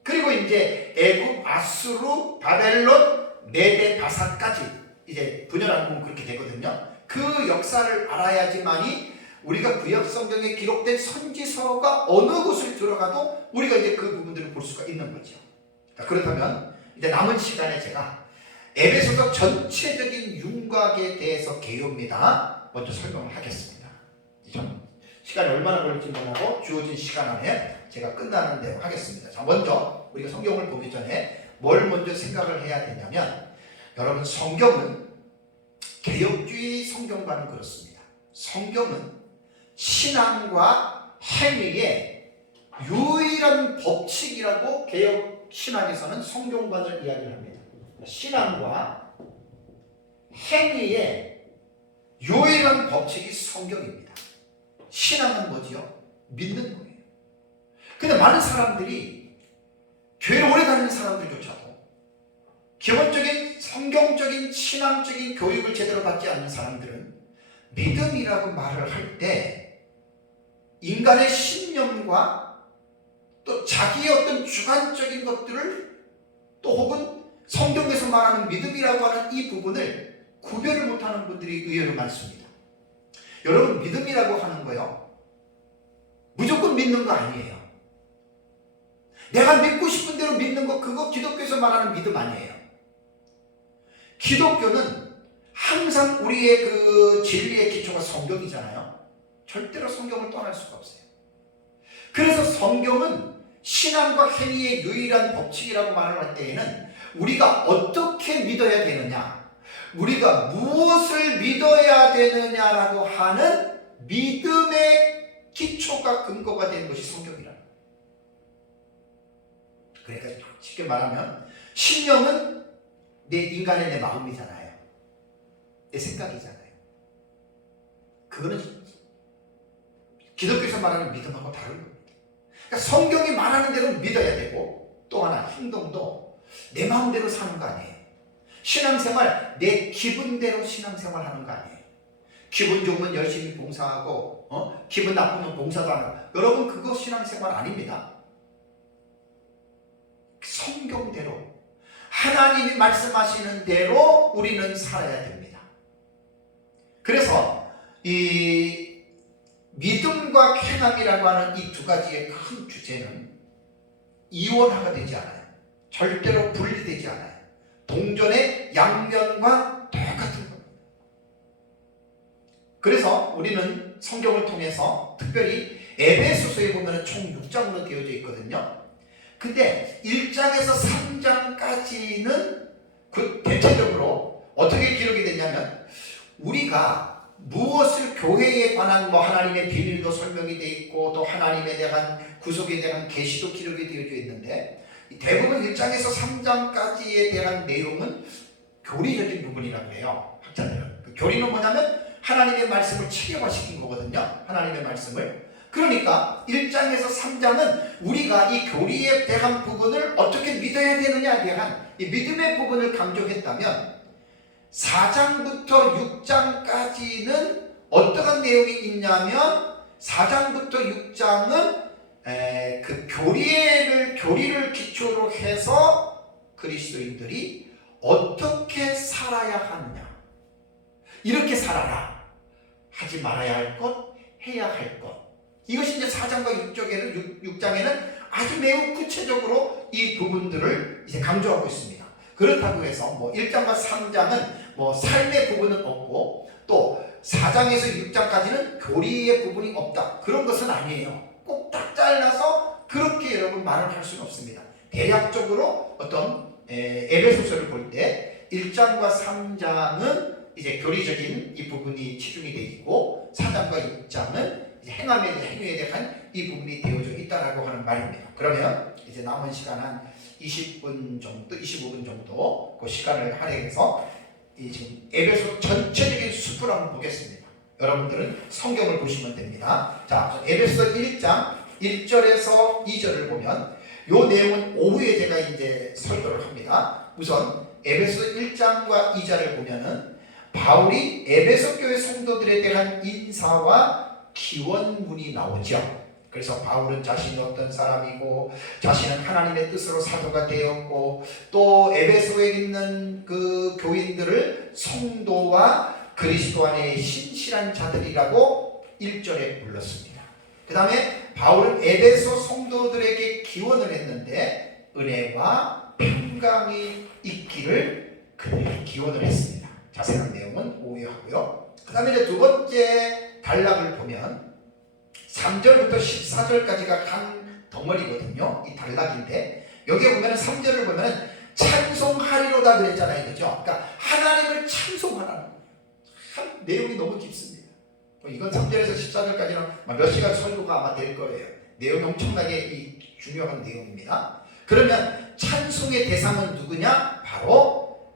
그리고 이제 애굽, 아수르, 바벨론, 메데, 바사까지 이제 분열하고 보면 그렇게 되거든요. 그 역사를 알아야지만이 우리가 구약 성경에 기록된 선지서가 어느 곳을 들어가도 우리가 이제 그 부분들을 볼 수가 있는 거죠. 그렇다면 이제 남은 시간에 제가 에베소서 전체적인 윤곽에 대해서 개요입니다. 먼저 설명을 하겠습니다. 시간이 얼마나 걸릴지 몰라도 주어진 시간 안에 제가 끝나는 대로 하겠습니다. 자, 먼저 우리가 성경을 보기 전에 뭘 먼저 생각을 해야 되냐면, 여러분, 성경은 개혁주의 성경과는 그렇습니다. 성경은 신앙과 행위의 유일한 법칙이라고 개혁 신학에서는 성경관을 이야기를 합니다. 신앙과 행위의 유일한 법칙이 성경입니다. 신앙은 뭐지요? 믿는 거예요. 근데 많은 사람들이, 교회를 오래 다니는 사람들조차도 기본적인 성경적인 신앙적인 교육을 제대로 받지 않는 사람들은 믿음이라고 말을 할 때 인간의 신념과 또 자기의 어떤 주관적인 것들을, 또 혹은 성경에서 말하는 믿음이라고 하는 이 부분을 구별을 못하는 분들이 의외로 많습니다. 여러분, 믿음이라고 하는 거요, 무조건 믿는 거 아니에요. 내가 믿고 싶은 대로 믿는 거, 그거 기독교에서 말하는 믿음 아니에요. 기독교는 항상 우리의 그 진리의 기초가 성경이잖아요. 절대로 성경을 떠날 수가 없어요. 그래서 성경은 신앙과 행위의 유일한 법칙이라고 말을 할 때에는 우리가 어떻게 믿어야 되느냐, 우리가 무엇을 믿어야 되느냐라고 하는 믿음의 기초가 근거가 되는 것이 성경이라. 그러니까 쉽게 말하면 신령은 인간의 내 마음이잖아요. 내 생각이잖아요. 그거는 기독교에서 말하는 믿음하고 다른 겁니다. 그러니까 성경이 말하는 대로 믿어야 되고, 또 하나 행동도 내 마음대로 사는 거 아니에요. 신앙생활 내 기분대로 신앙생활 하는 거 아니에요. 기분 좋으면 열심히 봉사하고 기분 나쁘면 봉사도 안 하고, 여러분, 그거 신앙생활 아닙니다. 성경대로 하나님이 말씀하시는 대로 우리는 살아야 됩니다. 그래서 이 믿음과 쾌남이라고 하는 이 두 가지의 큰 주제는 이원화가 되지 않아요. 절대로 분리되지 않아요. 동전의 양면과 똑같은 겁니다. 그래서 우리는 성경을 통해서 특별히 에베소서에 보면 총 6장으로 되어져 있거든요. 근데 1장에서 3장까지는 그 대체적으로 어떻게 기록이 됐냐면, 우리가 무엇을 교회에 관한 하나님의 비밀도 설명이 되어 있고, 또 하나님에 대한 구속에 대한 계시도 기록이 되어져 있는데, 대부분 1장에서 3장까지에 대한 내용은 교리적인 부분이라고 해요. 학자들은. 그 교리는 뭐냐면 하나님의 말씀을 체계화시킨 거거든요. 하나님의 말씀을. 그러니까 1장에서 3장은 우리가 이 교리에 대한 부분을 어떻게 믿어야 되느냐에 대한 이 믿음의 부분을 강조했다면 4장부터 6장까지는 어떠한 내용이 있냐면 4장부터 6장은 그 교리를 기초로 해서 그리스도인들이 어떻게 살아야 하느냐, 이렇게 살아라, 하지 말아야 할 것, 해야 할 것, 이것이 이제 4장과 6장에는 아주 매우 구체적으로 이 부분들을 이제 강조하고 있습니다. 그렇다고 해서 뭐 1장과 3장은 뭐 삶의 부분은 없고 또 4장에서 6장까지는 교리의 부분이 없다, 그런 것은 아니에요. 꼭 딱 잘라서 그렇게 여러분 말을 할 수는 없습니다. 대략적으로 어떤 에베소서를 볼 때 1장과 3장은 이제 교리적인 이 부분이 치중이 되어 있고 4장과 6장은 이제 행위에 대한 이 부분이 되어져 있다라고 하는 말입니다. 그러면 이제 남은 시간 한 20분 정도, 25분 정도 그 시간을 할애해서 이 지금 에베소 전체적인 숲을 한번 보겠습니다. 여러분들은 성경을 보시면 됩니다. 자, 에베소 1장 1절에서 2절을 보면 이 내용은 오후에 제가 이제 설교를 합니다. 우선 에베소 1장과 2절을 보면은 바울이 에베소 교회 성도들에 대한 인사와 기원문이 나오죠. 그래서 바울은 자신이 어떤 사람이고 자신은 하나님의 뜻으로 사도가 되었고 또 에베소에 있는 그 교인들을 성도와 그리스도 안에 신실한 자들이라고 1절에 불렀습니다. 그 다음에 바울은 에베소 성도들에게 기원을 했는데 은혜와 평강이 있기를 그들에게 기원을 했습니다. 자세한 내용은 오해하고요. 그 다음에 이제 두 번째 단락을 보면 3절부터 14절까지가 한 덩어리거든요. 이 단락인데 여기에 보면 3절을 보면 찬송하리로다 그랬잖아요. 그죠? 그러니까 하나님을 찬송하라는 거예요. 참 내용이 너무 깊습니다. 이건 3절에서 14절까지는 몇 시간 설교가 아마 될 거예요. 내용이 엄청나게 중요한 내용입니다. 그러면 찬송의 대상은 누구냐? 바로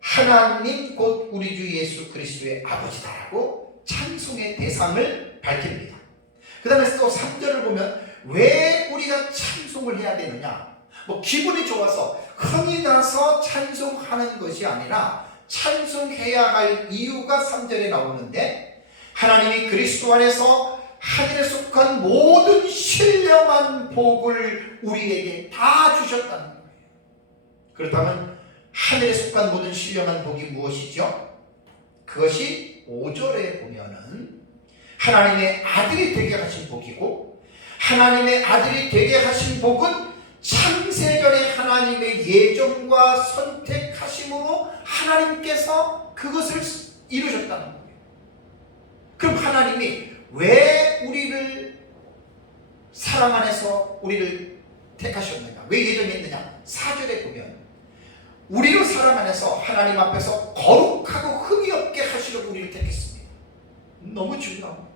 하나님 곧 우리 주 예수 그리스도의 아버지다라고 찬송의 대상을 밝힙니다. 그 다음에 또 3절을 보면 왜 우리가 찬송을 해야 되느냐? 뭐 기분이 좋아서 흥이 나서 찬송하는 것이 아니라 찬송해야 할 이유가 3절에 나오는데 하나님이 그리스도 안에서 하늘에 속한 모든 신령한 복을 우리에게 다 주셨다는 거예요. 그렇다면 하늘에 속한 모든 신령한 복이 무엇이죠? 그것이 5절에 보면은 하나님의 아들이 되게 하신 복이고 하나님의 아들이 되게 하신 복은 창세전에 하나님의 예정과 선택하심으로 하나님께서 그것을 이루셨다는 거예요. 그럼 하나님이 왜 우리를 사랑 안에서 우리를 택하셨느냐? 왜 예정했느냐? 4절에 보면 우리를 사랑 안에서 하나님 앞에서 거룩하고 흠이 없게 하시려고 우리를 택했습니다. 너무 중요합니다.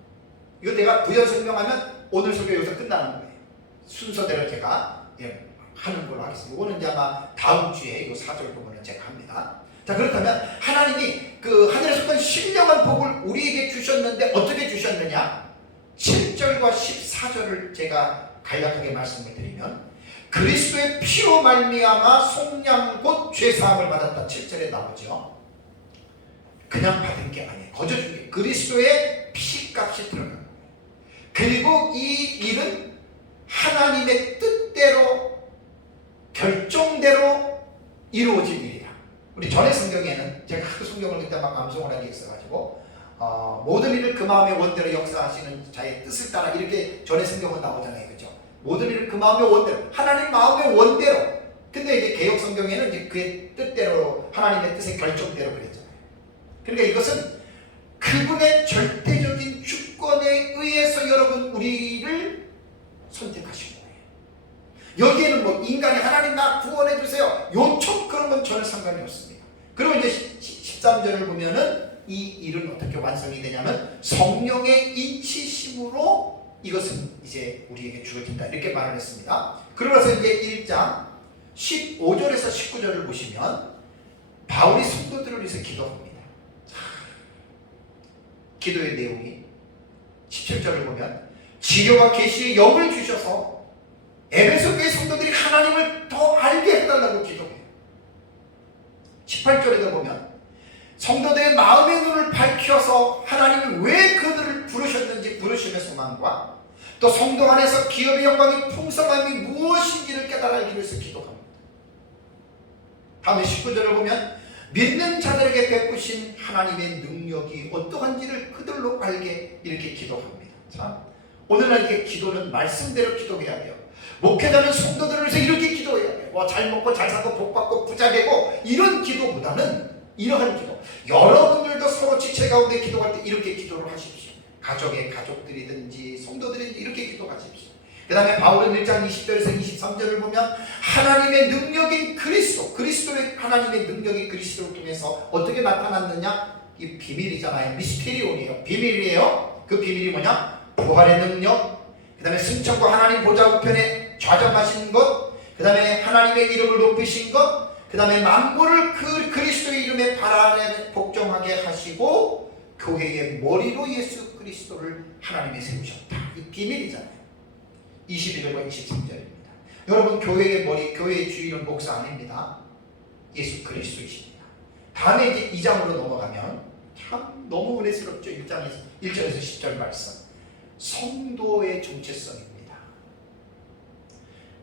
이거 내가 부연 설명하면 오늘 설교 여기서 끝나는 거예요. 순서대로 제가 하는 걸로 하겠습니다. 이거는 이제 아마 다음 주에 이 4절 부분을 제가 합니다. 자, 그렇다면 하나님이 그 하늘에 속한 신령한 복을 우리에게 주셨는데 어떻게 주셨느냐? 7절과 14절을 제가 간략하게 말씀을 드리면 그리스도의 피로 말미암아 속량 곧 죄사함을 받았다 7절에 나오죠. 그냥 받은 게 아니에요. 거저 준 게 그리스도의 피값이 들어간 거예요. 그리고 이 일은 하나님의 뜻대로 결정대로 이루어진 일이다. 우리 전의 성경에는 제가 하도 성경을 그때 막 암송을 하게 있어가지고 모든 일을 그 마음의 원대로 역사하시는 자의 뜻을 따라 이렇게 전의 성경은 나오잖아요. 그죠? 모든 일을 그 마음의 원대로 하나님 마음의 원대로. 근데 이제 개역 성경에는 이제 그의 뜻대로 하나님의 뜻의 결정대로 그랬잖아요. 그러니까 이것은 그분의 절대적인 주권에 의해서 여러분 우리를 선택하신 거예요. 여기에는 뭐 인간이 하나님 나 구원해 주세요 요청 그런 건 전혀 상관이 없습니다. 그리고 이제 13절을 보면은 이 일은 어떻게 완성이 되냐면 성령의 인치심으로 이것은 이제 우리에게 주어진다 이렇게 말을 했습니다. 그러면서 이제 1장 15절에서 19절을 보시면 바울이 성도들을 위해서 기도합니다. 기도의 내용이 17절을 보면 지혜와 계시의 영을 주셔서 에베소 교회 성도들이 하나님을 더 알게 해달라고 기도해요. 18절에도 보면 성도들의 마음의 눈을 밝혀서 하나님이 왜 그들을 부르셨는지 부르심의 소망과 또 성도 안에서 기업의 영광이 풍성함이 무엇인지를 깨달아 알기 위해서 기도합니다. 다음에 19절을 보면 믿는 자들에게 베푸신 하나님의 능력이 어떠한지를 그들로 알게 이렇게 기도합니다. 자, 오늘날 이렇게 기도는 말씀대로 기도해야 돼요. 목회자는 성도들을 위해서 이렇게 기도해야 돼요. 잘 먹고 잘 사고 복 받고 부자 되고 이런 기도보다는 이러한 기도. 여러분들도 서로 지체 가운데 기도할 때 이렇게 기도를 하십시오. 가족의 가족들이든지 성도들이든지 이렇게 기도하십시오. 그 다음에 바울은 1장 20절에서 23절을 보면 하나님의 능력인 그리스도의 하나님의 능력인 그리스도를 통해서 어떻게 나타났느냐? 이 비밀이잖아요. 미스테리온이에요. 비밀이에요. 그 비밀이 뭐냐? 부활의 능력, 그 다음에 승천과 하나님 보좌 우편에 좌정하신 것, 그 다음에 하나님의 이름을 높이신 것, 그 다음에 만물을 그 그리스도의 이름에 발 아래 복종하게 하시고 교회의 머리로 예수 그리스도를 하나님이 세우셨다. 이 비밀이잖아요. 21절과 23절입니다. 여러분, 교회의 머리, 교회의 주인은 목사 아닙니다. 예수 그리스도이십니다. 다음에 이제 2장으로 넘어가면 참 너무 은혜스럽죠. 1절에서 10절 말씀. 성도의 정체성입니다.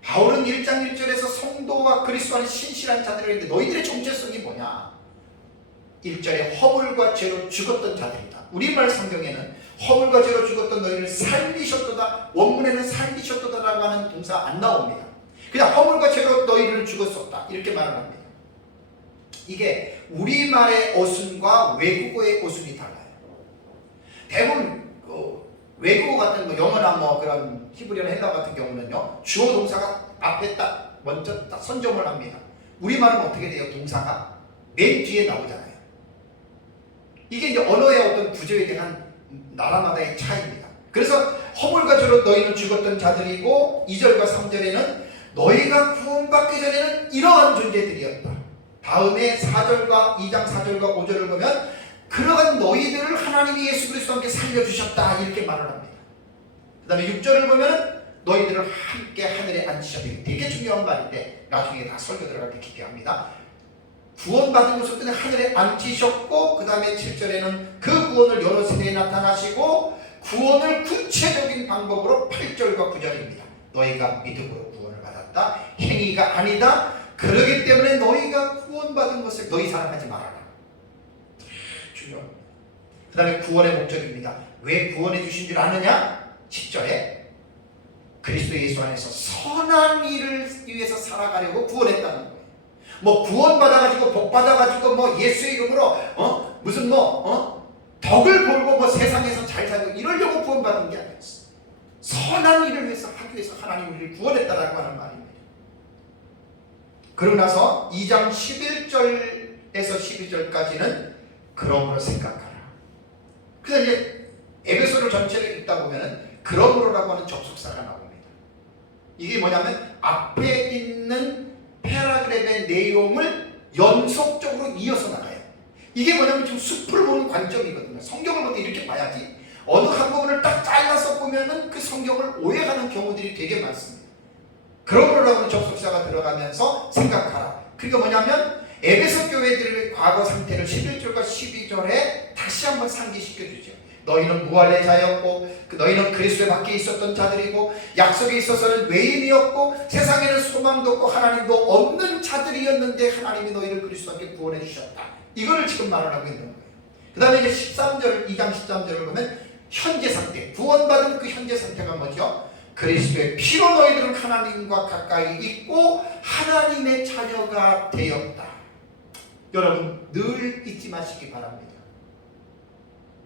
바울은 1장 1절에서 성도와 그리스도 안에 신실한 자들을 했는데 너희들의 정체성이 뭐냐? 1절에 허물과 죄로 죽었던 자들이다. 우리말 성경에는 허물과 죄로 죽었던 너희를 살리셨도다, 원문에는 살리셨도다라고 하는 동사 안 나옵니다. 그냥 허물과 죄로 너희를 죽었었다 이렇게 말을 합니다. 이게 우리말의 어순과 외국어의 어순이 달라요. 대부분 외국어 같은 거, 영어나 그런 히브리어나 헬라 같은 경우는요, 주어 동사가 앞에 딱 먼저 딱 선점을 합니다. 우리말은 어떻게 돼요? 동사가 맨 뒤에 나오잖아요. 이게 이제 언어의 어떤 구조에 대한 나라마다의 차이입니다. 그래서 허물과 죄로 너희는 죽었던 자들이고 2절과 3절에는 너희가 구원받기 전에는 이러한 존재들이었다. 다음에 4절과 2장 4절과 5절을 보면 그러한 너희들을 하나님이 예수 그리스도와 함께 살려주셨다 이렇게 말을 합니다. 그 다음에 6절을 보면 너희들을 함께 하늘에 앉히셨다. 되게 중요한 말인데 나중에 다 설교 들어갈 때 깊게 합니다. 구원받은 것을 그냥 하늘에 앉히셨고 그 다음에 7절에는 그 구원을 여러 세대에 나타나시고 구원을 구체적인 방법으로 8절과 9절입니다. 너희가 믿음으로 구원을 받았다. 행위가 아니다. 그러기 때문에 너희가 구원받은 것을 너희 사랑하지 말아라. 중요합니다. 그 다음에 구원의 목적입니다. 왜 구원해 주신 줄 아느냐? 10절에 그리스도 예수 안에서 선한 일을 위해서 살아가려고 구원했다는 거예요. 구원받아가지고 복받아가지고 예수의 이름으로 무슨 덕을 벌고 세상에서 잘 살고 이러려고 구원받은 게 아니었어요. 선한 일을 위해서 하기 위해서 하나님이 우리를 구원했다라고 하는 말입니다. 그러고 나서 2장 11절에서 12절까지는 그러므로 생각하라. 그래서 이제 에베소를 전체를 읽다 보면은 그러므로라고 하는 접속사가 나옵니다. 이게 뭐냐면 앞에 있는 패러그랩의 내용을 연속적으로 이어서 나가요. 이게 뭐냐면 지금 숲을 보는 관점이거든요. 성경을 볼 때 이렇게 봐야지 어느 한 부분을 딱 잘라서 보면은 그 성경을 오해하는 경우들이 되게 많습니다. 그러므로라고 하는 접속사가 들어가면서 생각하라. 그게 뭐냐면 에베소 교회들의 과거 상태를 11절과 12절에 다시 한번 상기시켜주죠. 너희는 무할의 자였고 너희는 그리스도에 밖에 있었던 자들이고 약속에 있어서는 외인이었고 세상에는 소망도 없고 하나님도 없는 자들이었는데 하나님이 너희를 그리스도와 함께 구원해 주셨다. 이거를 지금 말을 하고 있는 거예요. 그 다음에 이제 13절, 2장 13절을 보면 현재 상태, 구원받은 그 현재 상태가 뭐죠? 그리스도의 피로 너희들은 하나님과 가까이 있고 하나님의 자녀가 되었다. 여러분 늘 잊지 마시기 바랍니다.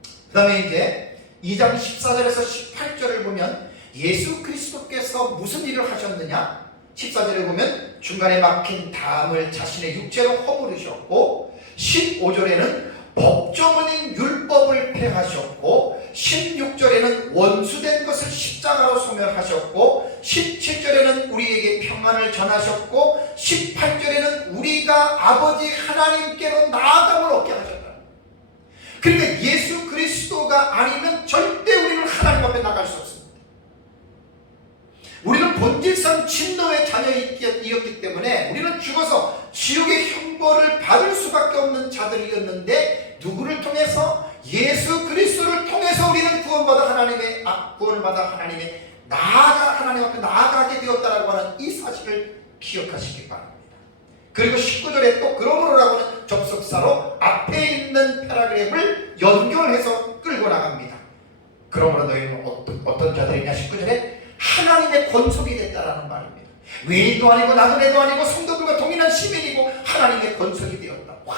그 다음에 이제 2장 14절에서 18절을 보면 예수 그리스도께서 무슨 일을 하셨느냐? 14절에 보면 중간에 막힌 담을 자신의 육체로 허물으셨고 15절에는 법조문인 율법을 폐하셨고 16절에는 원수된 것을 십자가로 소멸하셨고 17절에는 우리에게 평안을 전하셨고 18절에는 우리가 아버지 하나님께로 나아감을 얻게 하셨다. 그러니까 예수 그리스도가 아니면 절대 우리는 하나님 앞에 나갈 수 없습니다. 우리는 본질상 진노의 자녀이었기 때문에 우리는 죽어서 지옥의 형벌을 받을 수밖에 없는 자들이었는데, 누구를 통해서? 예수 그리스도를 통해서 우리는 구원을 받아 하나님 앞에 나아가게 되었다라고 하는 이 사실을 기억하시기 바랍니다. 그리고 19절에 또 그러므로라고 하는 접속사로 앞에 있는 패러그램을 연결해서 끌고 나갑니다. 그러므로 너희는 어떤 자들이냐? 19절에 하나님의 권속이 됐다라는 말입니다. 외인도 아니고 나그네도 아니고 성도들과 동일한 시민이고 하나님의 권속이 되었다. 와,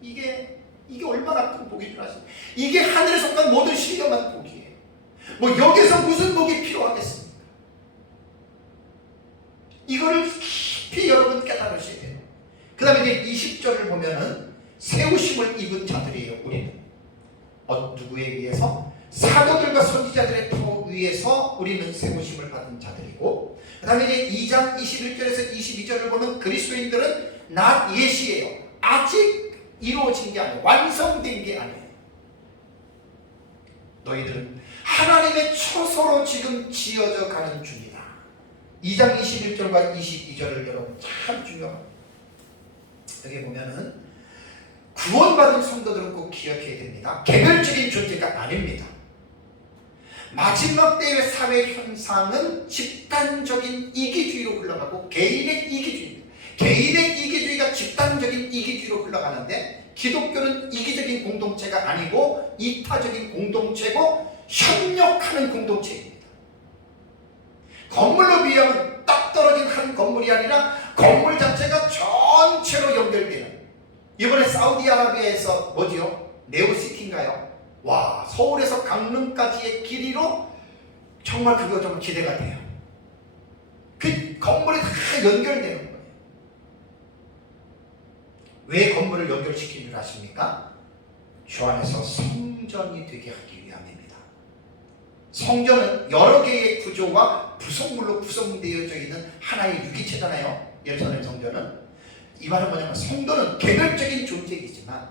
이게 얼마나 큰 복인 줄 아십니까? 이게 하늘에 속한 모든 신령한 복이에요. 뭐 여기서 무슨 복이 필요하겠습니까? 이거를 깊이 여러분 깨달으셔야 돼요. 그 다음에 이제 20절을 보면은 세우심을 입은 자들이에요. 우리는 누구에 의해서? 사도들과 선지자들의 터 위에서 우리는 세우심을 받은 자들이고, 그 다음에 이제 2장 21절에서 22절을 보면 그리스도인들은 not yet이에요. 아직 이루어진 게 아니에요. 완성된 게 아니에요. 너희들은 하나님의 처소로 지금 지어져 가는 중이다. 2장 21절과 22절을 여러분 참 중요합니다. 여기 보면은 구원받은 성도들은 꼭 기억해야 됩니다. 개별적인 존재가 아닙니다. 마지막 때의 사회 현상은 집단적인 이기주의로 흘러가고 개인의 이기주의입니다. 개인의 이기주의가 집단적인 이기주의로 흘러가는데, 기독교는 이기적인 공동체가 아니고 이타적인 공동체고 협력하는 공동체입니다. 건물로 비하면 딱 떨어진 한 건물이 아니라 건물 자체가 전체로 연결되는, 이번에 사우디아라비아에서 뭐지요? 네오시티인가요? 와, 서울에서 강릉까지의 길이로 정말 그거 좀 기대가 돼요. 그 건물이 다 연결되는 거예요. 왜 건물을 연결시킨 줄 아십니까? 주 안에서 성전이 되게 하기 위함입니다. 성전은 여러 개의 구조와 구성물로 구성되어져 있는 하나의 유기체잖아요. 예루살렘 성전은. 이 말은 뭐냐면 성도는 개별적인 존재이지만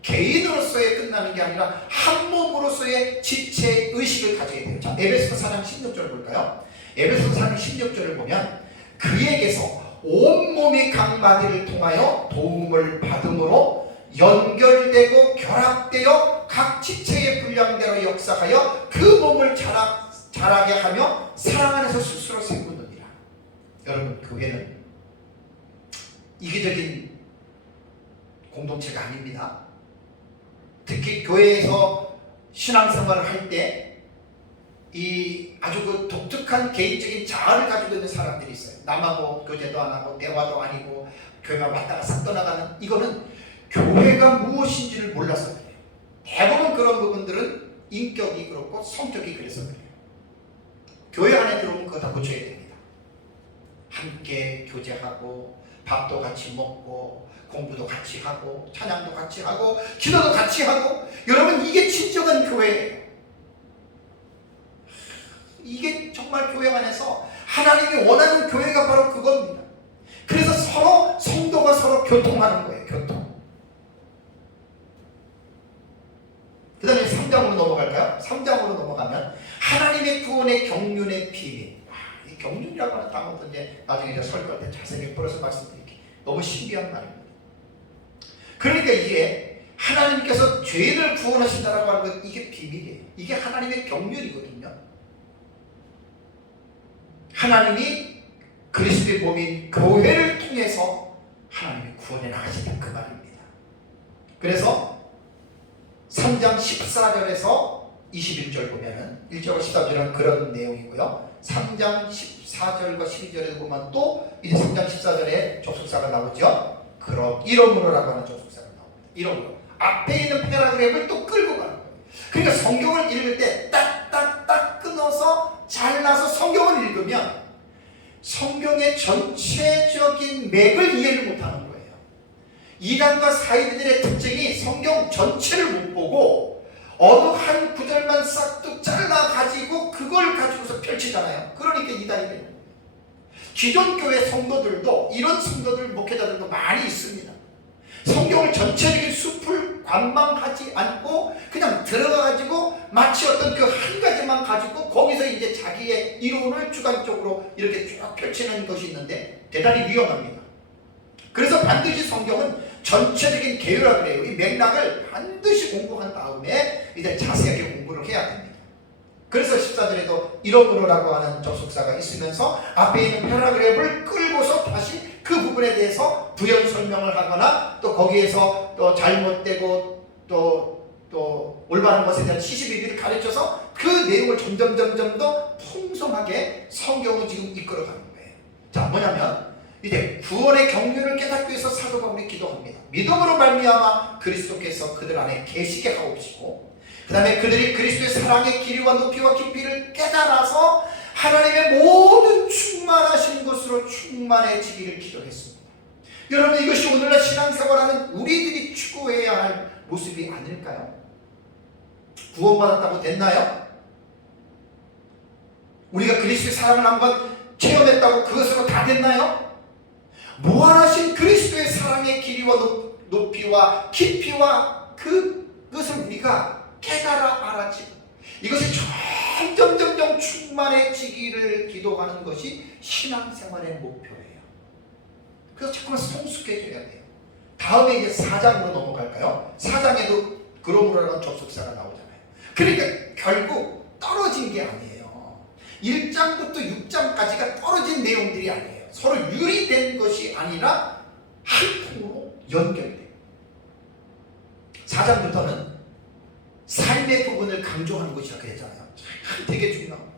개인으로서의 끝나는 게 아니라 한 몸으로서의 지체 의식을 가져야 돼요. 자, 에베소서 4장 16절 볼까요? 에베소서 4장 16절을 보면 그에게서 온몸이 각 마디를 통하여 도움을 받음으로 연결되고 결합되어 각 지체의 분량대로 역사하여 그 몸을 자라게 하며 사랑 안에서 스스로 세우느니라. 여러분, 교회는 이기적인 공동체가 아닙니다. 특히 교회에서 신앙생활을 할 때 이 아주 그 독특한 개인적인 자아를 가지고 있는 사람들이 있어요. 남하고 교제도 안 하고 대화도 아니고 교회만 왔다가 싹 떠나가는, 이거는 교회가 무엇인지를 몰라서 그래요. 대부분 그런 부분들은 인격이 그렇고 성격이 그래서 그래요. 교회 안에 들어오면 그거 다 고쳐야 됩니다. 함께 교제하고 밥도 같이 먹고 공부도 같이 하고 찬양도 같이 하고 기도도 같이 하고, 여러분 이게 진정한 교회예요. 이게 정말 교회 안에서 하나님이 원하는 교회가 바로 그겁니다. 그래서 서로 성도가 서로 교통하는 거예요. 교통. 그 다음에 3장으로 넘어갈까요? 3장으로 넘어가면 하나님의 구원의 경륜의 비밀. 이 경륜이라고 하는 단어도 이제 나중에 이제 설교할 때 자세히 풀어서 말씀드릴게요. 너무 신비한 말입니다. 그러니까 이게 하나님께서 죄인을 구원하신다라고 하는 것, 이게 비밀이에요. 이게 하나님의 경륜이거든요. 하나님이 그리스도의 몸인 교회를 통해서 하나님의 구원에 나가신다, 그 말입니다. 그래서 3장 14절에서 21절 보면은 1절과 14절은 그런 내용이고요. 3장 14절과 12절에 보면 또 이제 3장 14절에 접속사가 나오죠. 그럼 이러므로라고 하는 접속사가 나옵니다. 이러므로 앞에 있는 패러그램을 또 끌고 가는 거예요. 그러니까 성경을 읽을 때 딱딱딱 끊어서 잘라서 성경을 읽으면 성경의 전체적인 맥을 이해를 못하는 거예요. 이단과 사이비들의 특징이 성경 전체를 못 보고 어느 한 구절만 싹둑 잘라가지고 그걸 가지고서 펼치잖아요. 그러니까 이단이 되는 거예요. 기존 교회 성도들도 이런 성도들 목회자들도 많이 있습니다. 성경을 전체적인 숲을 관망하지 않고 그냥 들어가가지고 마치 어떤 그 한 가지만 가지고 거기서 이제 자기의 이론을 주관적으로 이렇게 쭉 펼치는 것이 있는데 대단히 위험합니다. 그래서 반드시 성경은 전체적인 계율화 그래요. 이 맥락을 반드시 공부한 다음에 이제 자세하게 공부를 해야 됩니다. 그래서 14절에도 이러므로라고 하는 접속사가 있으면서 앞에 있는 패러그래프를 끌고서 다시 그 부분에 대해서 부연 설명을 하거나 또 거기에서 또 잘못되고 또 올바른 것에 대한 시시비비를 가르쳐서 그 내용을 점점 더 풍성하게 성경은 지금 이끌어가는 거예요. 자, 뭐냐면 이제 구원의 경륜을 깨닫기 위해서 사도 바울이 기도합니다. 믿음으로 말미암아 그리스도께서 그들 안에 계시게 하옵시고 그 다음에 그들이 그리스도의 사랑의 길이와 높이와 깊이를 깨달아서 하나님의 모든 충만하신 것으로 충만해지기를 기도했습니다. 여러분, 이것이 오늘날 신앙생활하는 우리들이 추구해야 할 모습이 아닐까요? 구원받았다고 됐나요? 우리가 그리스도의 사랑을 한번 체험했다고 그것으로 다 됐나요? 무한하신 그리스도의 사랑의 길이와 높이와 깊이와 그것을 우리가 깨달아 알아지고 이것이 점점 충만해지기를 기도하는 것이 신앙생활의 목표예요. 그래서 자꾸만 성숙해져야 돼요. 다음에 이제 4장으로 넘어갈까요? 4장에도 그러므로라는 접속사가 나오잖아요. 그러니까 결국 떨어진 게 아니에요. 1장부터 6장까지가 떨어진 내용들이 아니에요. 서로 유리된 것이 아니라 한 통으로 연결돼요. 4장부터는 삶의 부분을 강조하는 것이라 그랬잖아요. 되게 중요합니다.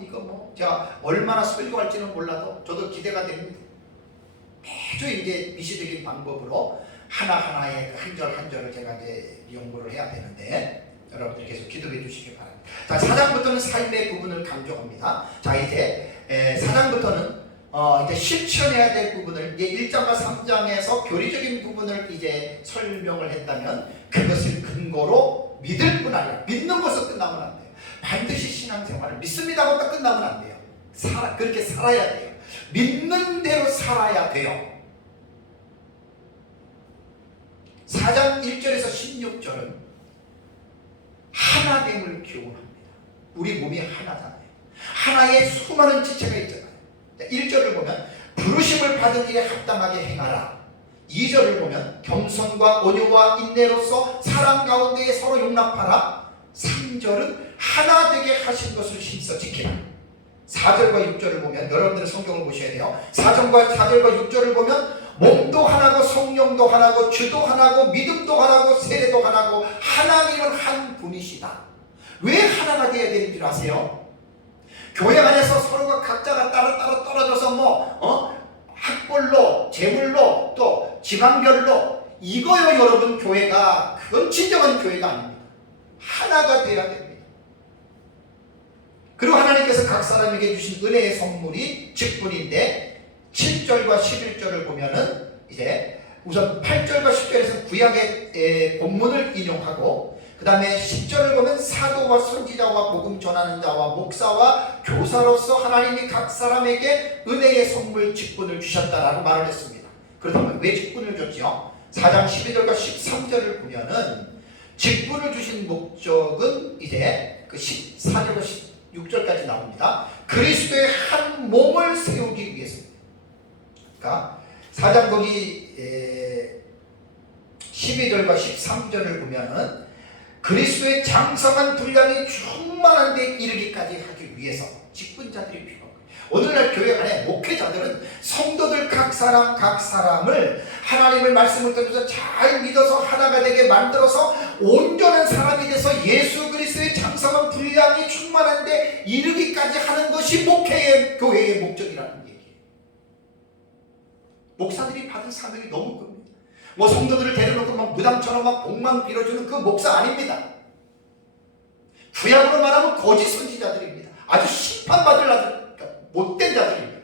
이거 뭐 제가 얼마나 설교할지는 몰라도 저도 기대가 됩니다. 매주 이제 미시적인 방법으로 하나하나의 한 절 한 절을 제가 이제 연구를 해야 되는데 여러분들 계속 기도해 주시기 바랍니다. 자, 4장부터는 삶의 부분을 강조합니다. 자, 이제 4장부터는 이제 실천해야 될 부분을 이제 1장과 3장에서 교리적인 부분을 이제 설명을 했다면 그것을 근거로 믿을 뿐 아니라 믿는 것으로 끝나면 안 돼요. 반드시 신앙생활을 믿습니다고 딱 끝나면 안 돼요. 그렇게 살아야 돼요. 믿는 대로 살아야 돼요. 4장 1절에서 16절은 하나됨을 교훈합니다. 우리 몸이 하나잖아요. 하나의 수많은 지체가 있잖아요. 1절을 보면 부르심을 받은 일에 합당하게 행하라. 2절을 보면 겸손과 온유와 인내로서 사랑 가운데에 서로 용납하라. 3절은 하나 되게 하신 것을 힘써 지키라. 4절과 6절을 보면 여러분들 성경을 보셔야 돼요. 4절과 6절을 보면 몸도 하나고 성령도 하나고 주도 하나고 믿음도 하나고 세례도 하나고 하나님은 한 분이시다. 왜 하나가 되어야 되는 줄 아세요? 교회 안에서 서로가 각자가 따로 떨어져서 학벌로 재물로 또 지방별로 이거요 여러분 교회가 그건 진정한 교회가 아닙니다. 하나가 되어야 됩니다. 그리고 하나님께서 각 사람에게 주신 은혜의 선물이 직분인데 7절과 11절을 보면은 이제 우선 8절과 10절에서 구약의 본문을 인용하고 그 다음에 10절을 보면 사도와 선지자와 복음 전하는 자와 목사와 교사로서 하나님이 각 사람에게 은혜의 선물 직분을 주셨다라고 말을 했습니다. 그렇다면 왜 직분을 줬죠? 4장 12절과 13절을 보면은 직분을 주신 목적은 이제 그 14절과 16절까지 나옵니다. 그리스도의 한 몸을 세우기 위해서입니다. 그러니까 4장 거기 12절과 13절을 보면은 그리스도의 장성한 분량이 충만한 데 이르기까지 하기 위해서 직분자들이 필요한 거예요. 오늘날 교회 안에 목회자들은 성도들 각 사람을 하나님의 말씀을 통해서 잘 믿어서 하나가 되게 만들어서 온전한 사람이 돼서 예수 그리스도의 장성한 분량이 충만한 데 이르기까지 하는 것이 교회의 목적이라는 얘기예요. 목사들이 받은 사명이 너무 큽니다. 성도들을 데려놓고 무당처럼 복만 빌어주는 그 목사 아닙니다. 구약으로 말하면 거짓 선지자들입니다. 아주 심판받을 그러니까 못된 자들입니다.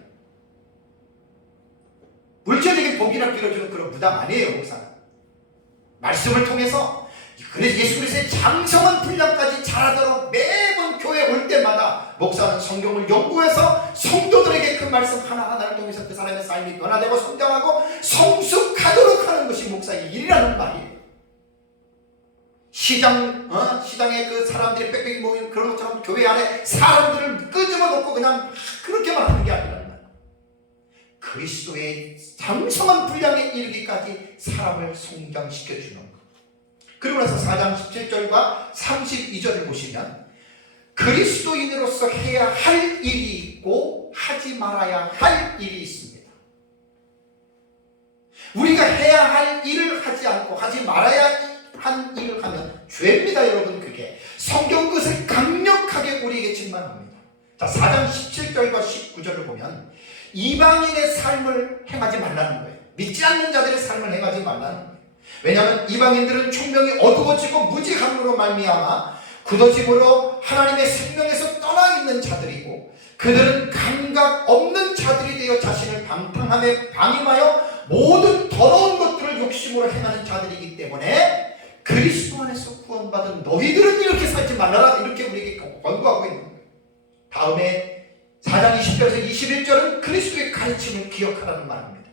물질적인 복이나 빌어주는 그런 무당 아니에요. 목사는 말씀을 통해서 그래서 예수 그리스도의 장성한 분량까지 자라도록 매번 교회 올 때마다 목사는 성경을 연구해서 성도들에게 그 말씀 시장에 그 사람들이 빽빽이 모이는 그런 것처럼 교회 안에 사람들을 끄집어 놓고 그냥 그렇게만 하는 게 아니라 그리스도의 장성한 분량에 이르기까지 사람을 성장시켜 주는 것. 그리고 나서 4장 17절과 32절을 보시면 그리스도인으로서 해야 할 일이 있고 하지 말아야 할 일이 있습니다. 우리가 해야 할 일을 하지 않고 하지 말아야 한 일을 하면 죄입니다. 여러분, 그게 성경 그것을 강력하게 우리에게 책망합니다. 자, 4장 17절과 19절을 보면 이방인의 삶을 행하지 말라는 거예요. 믿지 않는 자들의 삶을 행하지 말라는 거예요. 왜냐하면 이방인들은 총명이 어두워지고 무지함으로 말미암아 굳어짐으로 하나님의 생명에서 떠나 있는 자들이고 그들은 감각 없는 자들이 되어 자신을 방탕함에 방임하여 모든 더러운 것들을 욕심으로 행하는 자들이기 때문에 그리스도 안에서 구원받은 너희들은 이렇게 살지 말라라, 이렇게 우리에게 권고하고 있는 거예요. 다음에 4장 20절에서 21절은 그리스도의 가르침을 기억하라는 말입니다.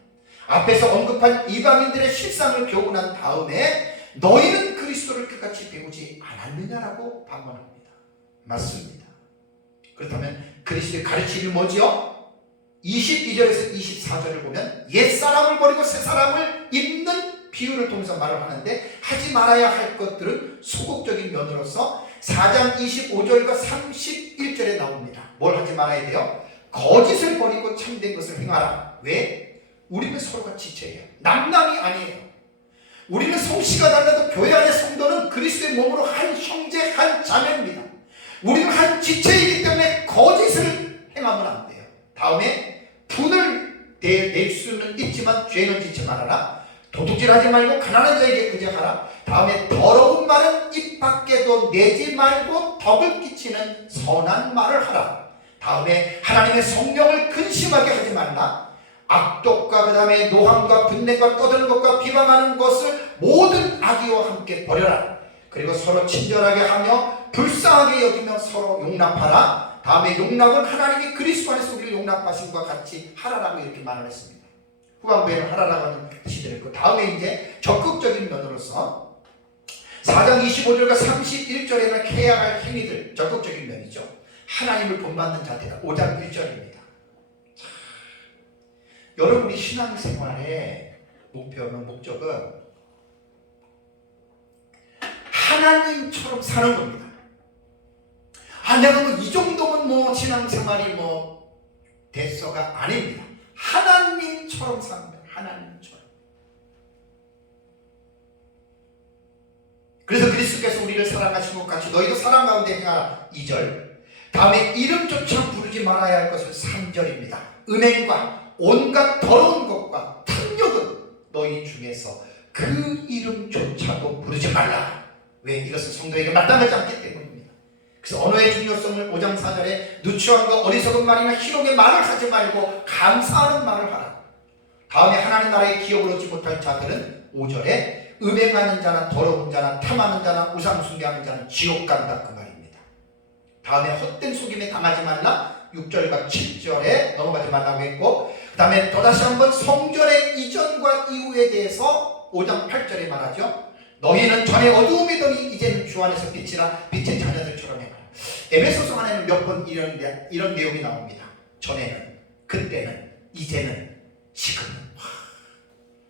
앞에서 언급한 이방인들의 실상을 교훈한 다음에 너희는 그리스도를 그같이 배우지 않았느냐라고 반문합니다. 맞습니다. 그렇다면 그리스도의 가르침이 뭐지요? 22절에서 24절을 보면 옛사람을 버리고 새사람을 입는 비유를 통해서 말을 하는데 하지 말아야 할 것들은 소극적인 면으로서 4장 25절과 31절에 나옵니다. 뭘 하지 말아야 돼요? 거짓을 버리고 참된 것을 행하라. 왜? 우리는 서로가 지체예요. 남남이 아니에요. 우리는 성씨가 달라도 교회 안의 성도는 그리스도의 몸으로 한 형제 한 자매입니다. 우리는 한 지체이기 때문에 거짓을 행하면 안 돼요. 다음에 분을 낼 수는 있지만 죄는 짓지 말아라. 도둑질하지 말고 가난한 자에게 의지하라. 다음에 더러운 말은 입 밖에도 내지 말고 덕을 끼치는 선한 말을 하라. 다음에 하나님의 성령을 근심하게 하지 말라. 악독과 그 다음에 노함과 분냄과 떠드는 것과 비방하는 것을 모든 악의와 함께 버려라. 그리고 서로 친절하게 하며 불쌍하게 여기며 서로 용납하라. 다음에 용납은 하나님이 그리스도 안에서 우리를 용납하심과 같이 하라라고 이렇게 말을 했습니다. 후반부에는 하라라고 하는 뜻이 들었고, 다음에 이제 적극적인 면으로서 4장 25절과 31절에는 해야 할 행위들, 적극적인 면이죠. 하나님을 본받는 자들이다. 5장 1절입니다. 여러분이 신앙생활의 목표는, 목적은 하나님처럼 사는 겁니다. 내가 뭐 이 정도면 뭐 신앙생활이 뭐 됐어가 아닙니다. 하나님처럼 사는 거예요. 하나님처럼. 그래서 그리스도께서 우리를 사랑하신 것 같이 너희도 사랑 가운데 행하라. 2절. 다음에 이름조차 부르지 말아야 할 것은 3절입니다. 은행과 온갖 더러운 것과 탐욕은 너희 중에서 그 이름조차도 부르지 말라. 왜? 이것은 성도에게 마땅하지 않기 때문입니다. 그래서 언어의 중요성을 5장 4절에 누추함과 어리석은 말이나 희롱의 말을 하지 말고 감사하는 말을 하라. 다음에 하나님 나라의 기업을 얻지 못할 자들은 5절에 음행하는 자나 더러운 자나 탐하는 자나 우상 숭배하는 자는 지옥 간다, 그 말입니다. 다음에 헛된 속임에 당하지 말라. 6절과 7절에 넘어가지 말라고 했고, 그 다음에 또다시 한번 성전의 이전과 이후에 대해서 5장 8절에 말하죠. 너희는 전에 어두움이더니 이제는 주 안에서 빛이라. 빛의 자녀들처럼 해라. 에베소서 안에는 몇 번 이런 내용이 나옵니다. 전에는, 그때는, 이제는, 지금은.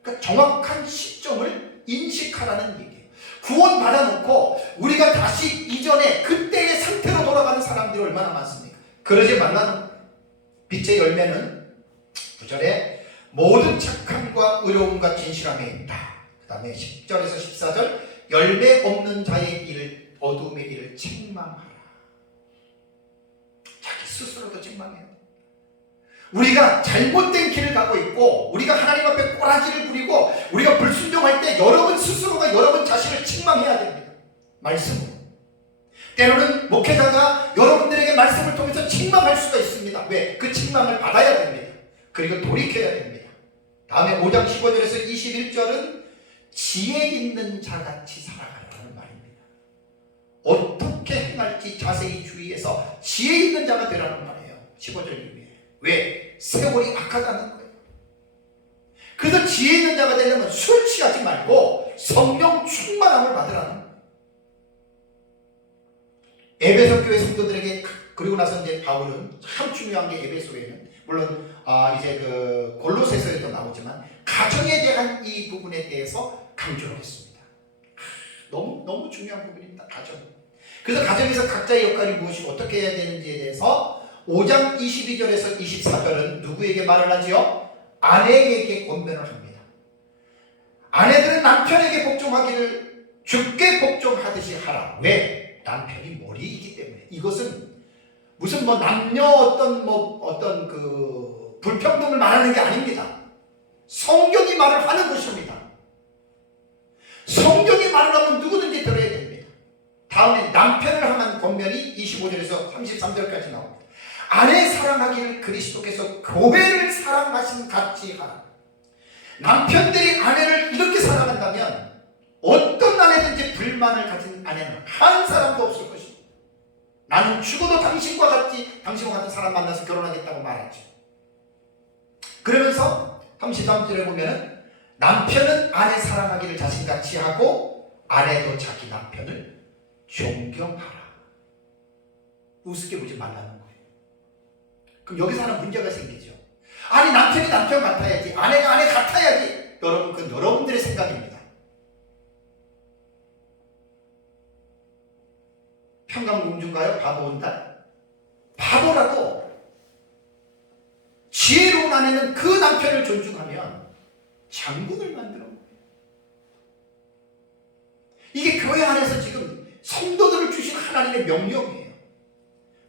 그러니까 정확한 시점을 인식하라는 얘기예요. 구원 받아놓고 우리가 다시 이전에 그때의 상태로 돌아가는 사람들이 얼마나 많습니까? 그러지 말라는 거예요. 빛의 열매는 9절에 모든 착함과 의로움과 진실함에 있다. 그 다음에 10절에서 14절 열매 없는 자의 일, 어두움의 일을 책망하라. 자기 스스로도 책망해요. 우리가 잘못된 길을 가고 있고 우리가 하나님 앞에 꼬라지를 부리고 우리가 불순종할 때 여러분 스스로가 여러분 자신을 책망해야 됩니다. 말씀으로. 때로는 목회자가 여러분들에게 말씀을 통해서 책망할 수가 있습니다. 왜? 그 책망을 받아야 됩니다. 그리고 돌이켜야 됩니다. 다음에 5장 15절에서 21절은 지혜 있는 자같이 살아가라는 말입니다. 어떻게 행할지 자세히 주의해서 지혜 있는 자가 되라는 말이에요. 15절 이후에. 왜? 세월이 악하다는 거예요. 그래서 지혜 있는 자가 되려면 술 취하지 말고 성령 충만함을 받으라는 거예요. 에베소 교회 성도들에게, 그리고 나서 이제 바울은 참 중요한 게 에베소에는 물론 이제 그 골로새서에도 나오지만 가정에 대한 이 부분에 대해서 강조를 했습니다. 너무 중요한 부분입니다. 가정. 그래서 가정에서 각자의 역할이 무엇이고 어떻게 해야 되는지에 대해서 5장 22절에서 24절은 누구에게 말을 하지요? 아내에게 권면을 합니다. 아내들은 남편에게 복종하기를 주께 복종하듯이 하라. 왜? 남편이 머리이기 때문에. 이것은 무슨 남녀 어떤 그 불평등을 말하는 게 아닙니다. 성경이 말을 하는 것입니다. 성경이 말을 하면 누구든지 들어야 됩니다. 다음에 남편을 향한 권면이 25절에서 33절까지 나옵니다. 아내 사랑하기를 그리스도께서 교회를 사랑하신 같이 하라. 남편들이 아내를 이렇게 사랑한다면 어떤 아내든지 불만을 가진 아내는 한 사람도 없을 것입니다. 나는 죽어도 당신과 같은 사람 만나서 결혼하겠다고 말하죠. 그러면서 33절에 보면은 남편은 아내 사랑하기를 자신같이 하고 아내도 자기 남편을 존경하라. 우습게 보지 말라는 거예요. 그럼 여기서 하나 문제가 생기죠. 아니 남편이 남편 같아야지, 아내가 아내 같아야지. 여러분, 그건 여러분들의 생각입니다. 평강공주인가요? 바보 온다? 바보라도 지혜로운 아내는 그 남편을 존중하면 장군을 만들어. 이게 교회 안에서 지금 성도들을 주신 하나님의 명령이에요.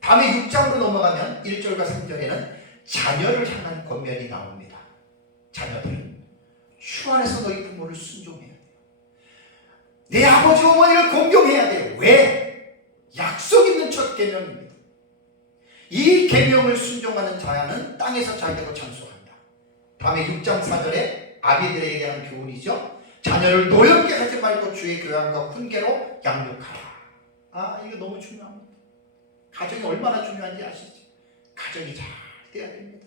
다음에 6장으로 넘어가면 1절과 3절에는 자녀를 향한 권면이 나옵니다. 자녀들은 주 안에서 너희 부모를 순종해야 돼요. 내 아버지 어머니를 공경해야 돼요. 왜? 약속 있는 첫 계명입니다. 이 계명을 순종하는 자는 땅에서 잘되고 장수한다. 다음에 6장 4절에 아비들에게 대한 교훈이죠. 자녀를 노엽게 하지 말고 주의 교양과 훈계로 양육하라. 이거 너무 중요합니다. 가정이 얼마나 중요한지 아시죠? 가정이 잘 돼야 됩니다.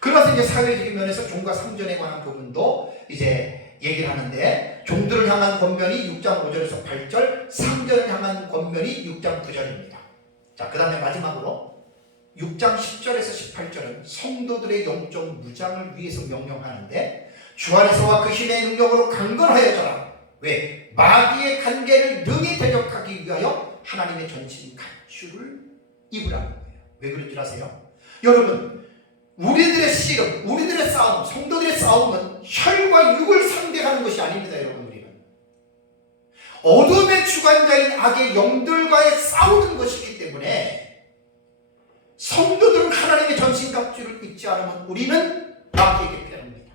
그러면서 이제 사회적인 면에서 종과 상전에 관한 부분도 이제 얘기를 하는데, 종들을 향한 권면이 6장 5절에서 8절, 상전을 향한 권면이 6장 9절입니다. 자, 그 다음에 마지막으로 6장 10절에서 18절은 성도들의 영적 무장을 위해서 명령하는데, 주 안에서와 그 힘의 능력으로 강건하여져라. 왜? 마귀의 관계를 능히 대적하기 위하여 하나님의 전신 갑주를 입으라는 거예요. 왜 그런 줄 아세요? 여러분, 우리들의 씨름, 우리들의 싸움, 성도들의 싸움은 혈과 육을 상대하는 것이 아닙니다. 여러분, 우리는 어둠의 주관자인 악의 영들과의 싸우는 것이기 때문에 성도들은 하나님의 전신갑주를 입지 않으면 우리는 마귀에게 패합니다.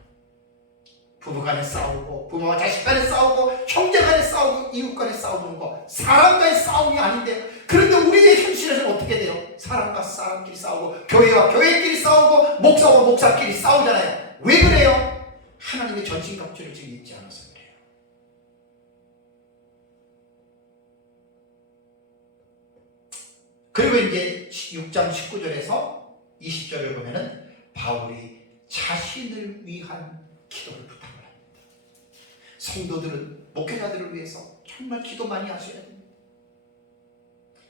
부부간에 싸우고, 부모와 자식 간에 싸우고, 형제 간에 싸우고, 이웃 간에 싸우는 거 사람과의 싸움이 아닌데, 그런데 우리의 현실에서는 어떻게 돼요? 사람과 사람끼리 싸우고, 교회와 교회끼리 싸우고, 목사와 목사끼리 싸우잖아요. 왜 그래요? 하나님의 전신갑주를 지금 입지 않아서 그래요. 그리고 이제 6장 19절에서 20절을 보면은 바울이 자신을 위한 기도를 부탁을 합니다. 성도들은, 목회자들을 위해서 정말 기도 많이 하셔야 됩니다.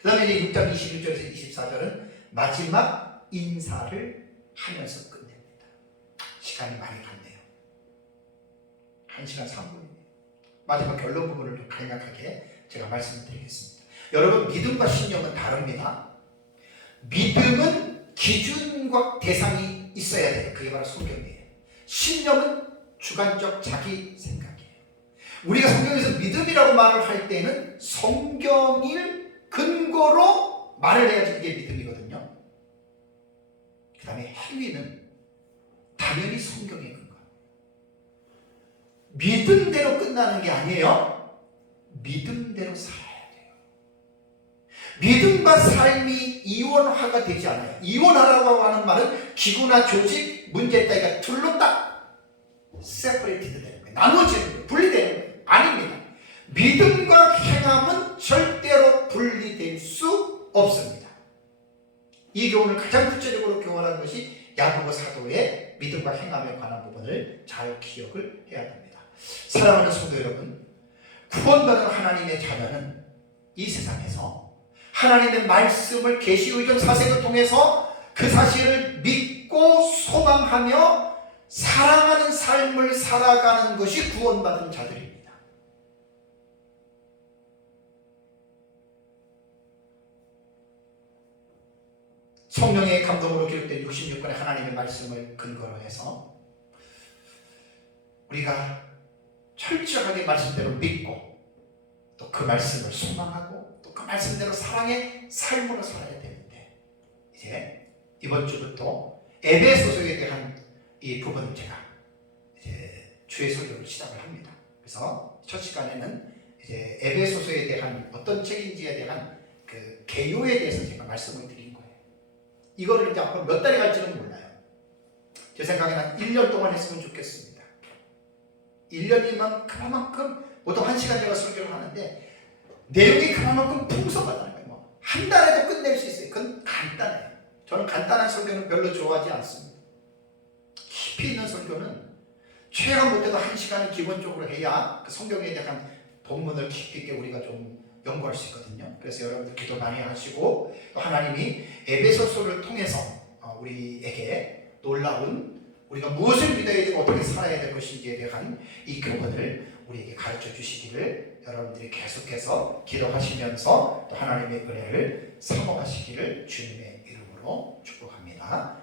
그 다음에 이제 6장 21절에서 24절은 마지막 인사를 하면서 끝냅니다. 시간이 많이 갔네요. 1시간 3분입니다. 마지막 결론 부분을 좀 간략하게 제가 말씀을 드리겠습니다. 여러분, 믿음과 신념은 다릅니다. 믿음은 기준과 대상이 있어야 돼요. 그게 바로 성경이에요. 신념은 주관적 자기 생각이에요. 우리가 성경에서 믿음이라고 말을 할 때는 성경을 근거로 말을 해야지 이게 믿음이거든요. 그 다음에 행위는 당연히 성경의 근거. 믿음대로 끝나는 게 아니에요. 믿음대로 살아야 돼요. 믿음과 삶이 이원화가 되지 않아요. 이원화라고 하는 말은 기구나 조직, 문제 따위가 둘로 딱 세퍼레이티드 되는 거예요. 나눠지는 거예요. 분리되는 거예요. 아닙니다. 믿음과 행함은 절대로 분리될 수 없습니다. 이 교훈을 가장 구체적으로 교훈한 것이 야고보 사도의 믿음과 행함에 관한 부분을 잘 기억을 해야 됩니다. 사랑하는 성도 여러분, 구원받은 하나님의 자녀는 이 세상에서 하나님의 말씀을 계시의전 사색을 통해서 그 사실을 믿고 소망하며 사랑하는 삶을 살아가는 것이 구원받은 자들입니다. 성령의 감동으로 기록된 66권의 하나님의 말씀을 근거로 해서 우리가 철저하게 말씀대로 믿고 또 그 말씀을 소망하고 또 그 말씀대로 사랑의 삶으로 살아야 되는데, 이제 이번 주부터 에베소서에 대한 이 부분을 제가 이제 주의 설교를 시작을 합니다. 그래서 첫 시간에는 이제 에베소서에 대한 어떤 책인지에 대한 그 개요에 대해서 제가 말씀을 드린 거예요. 이거를 이제 앞으로 몇 달이 갈지는 몰라요. 제 생각에는 한 1년 동안 했으면 좋겠습니다. 1년이면 그만큼 보통 1시간 제가 설교를 하는데 내용이 그만큼 풍성하다는 거예요. 뭐 한 달에도 끝낼 수 있어요. 그건 간단해요. 저는 간단한 설교는 별로 좋아하지 않습니다. 깊이 있는 설교는 최하 못해도 1시간은 기본적으로 해야 그 성경에 대한 본문을 깊이 있게 우리가 좀 연구할 수 있거든요. 그래서 여러분들 기도 많이 하시고, 또 하나님이 에베소서를 통해서 우리에게 놀라운, 우리가 무엇을 믿어야 되고 어떻게 살아야 될 것인지에 대한 이 교훈을 우리에게 가르쳐 주시기를 여러분들이 계속해서 기도하시면서 또 하나님의 은혜를 사모하시기를 주님의 이름으로 축복합니다.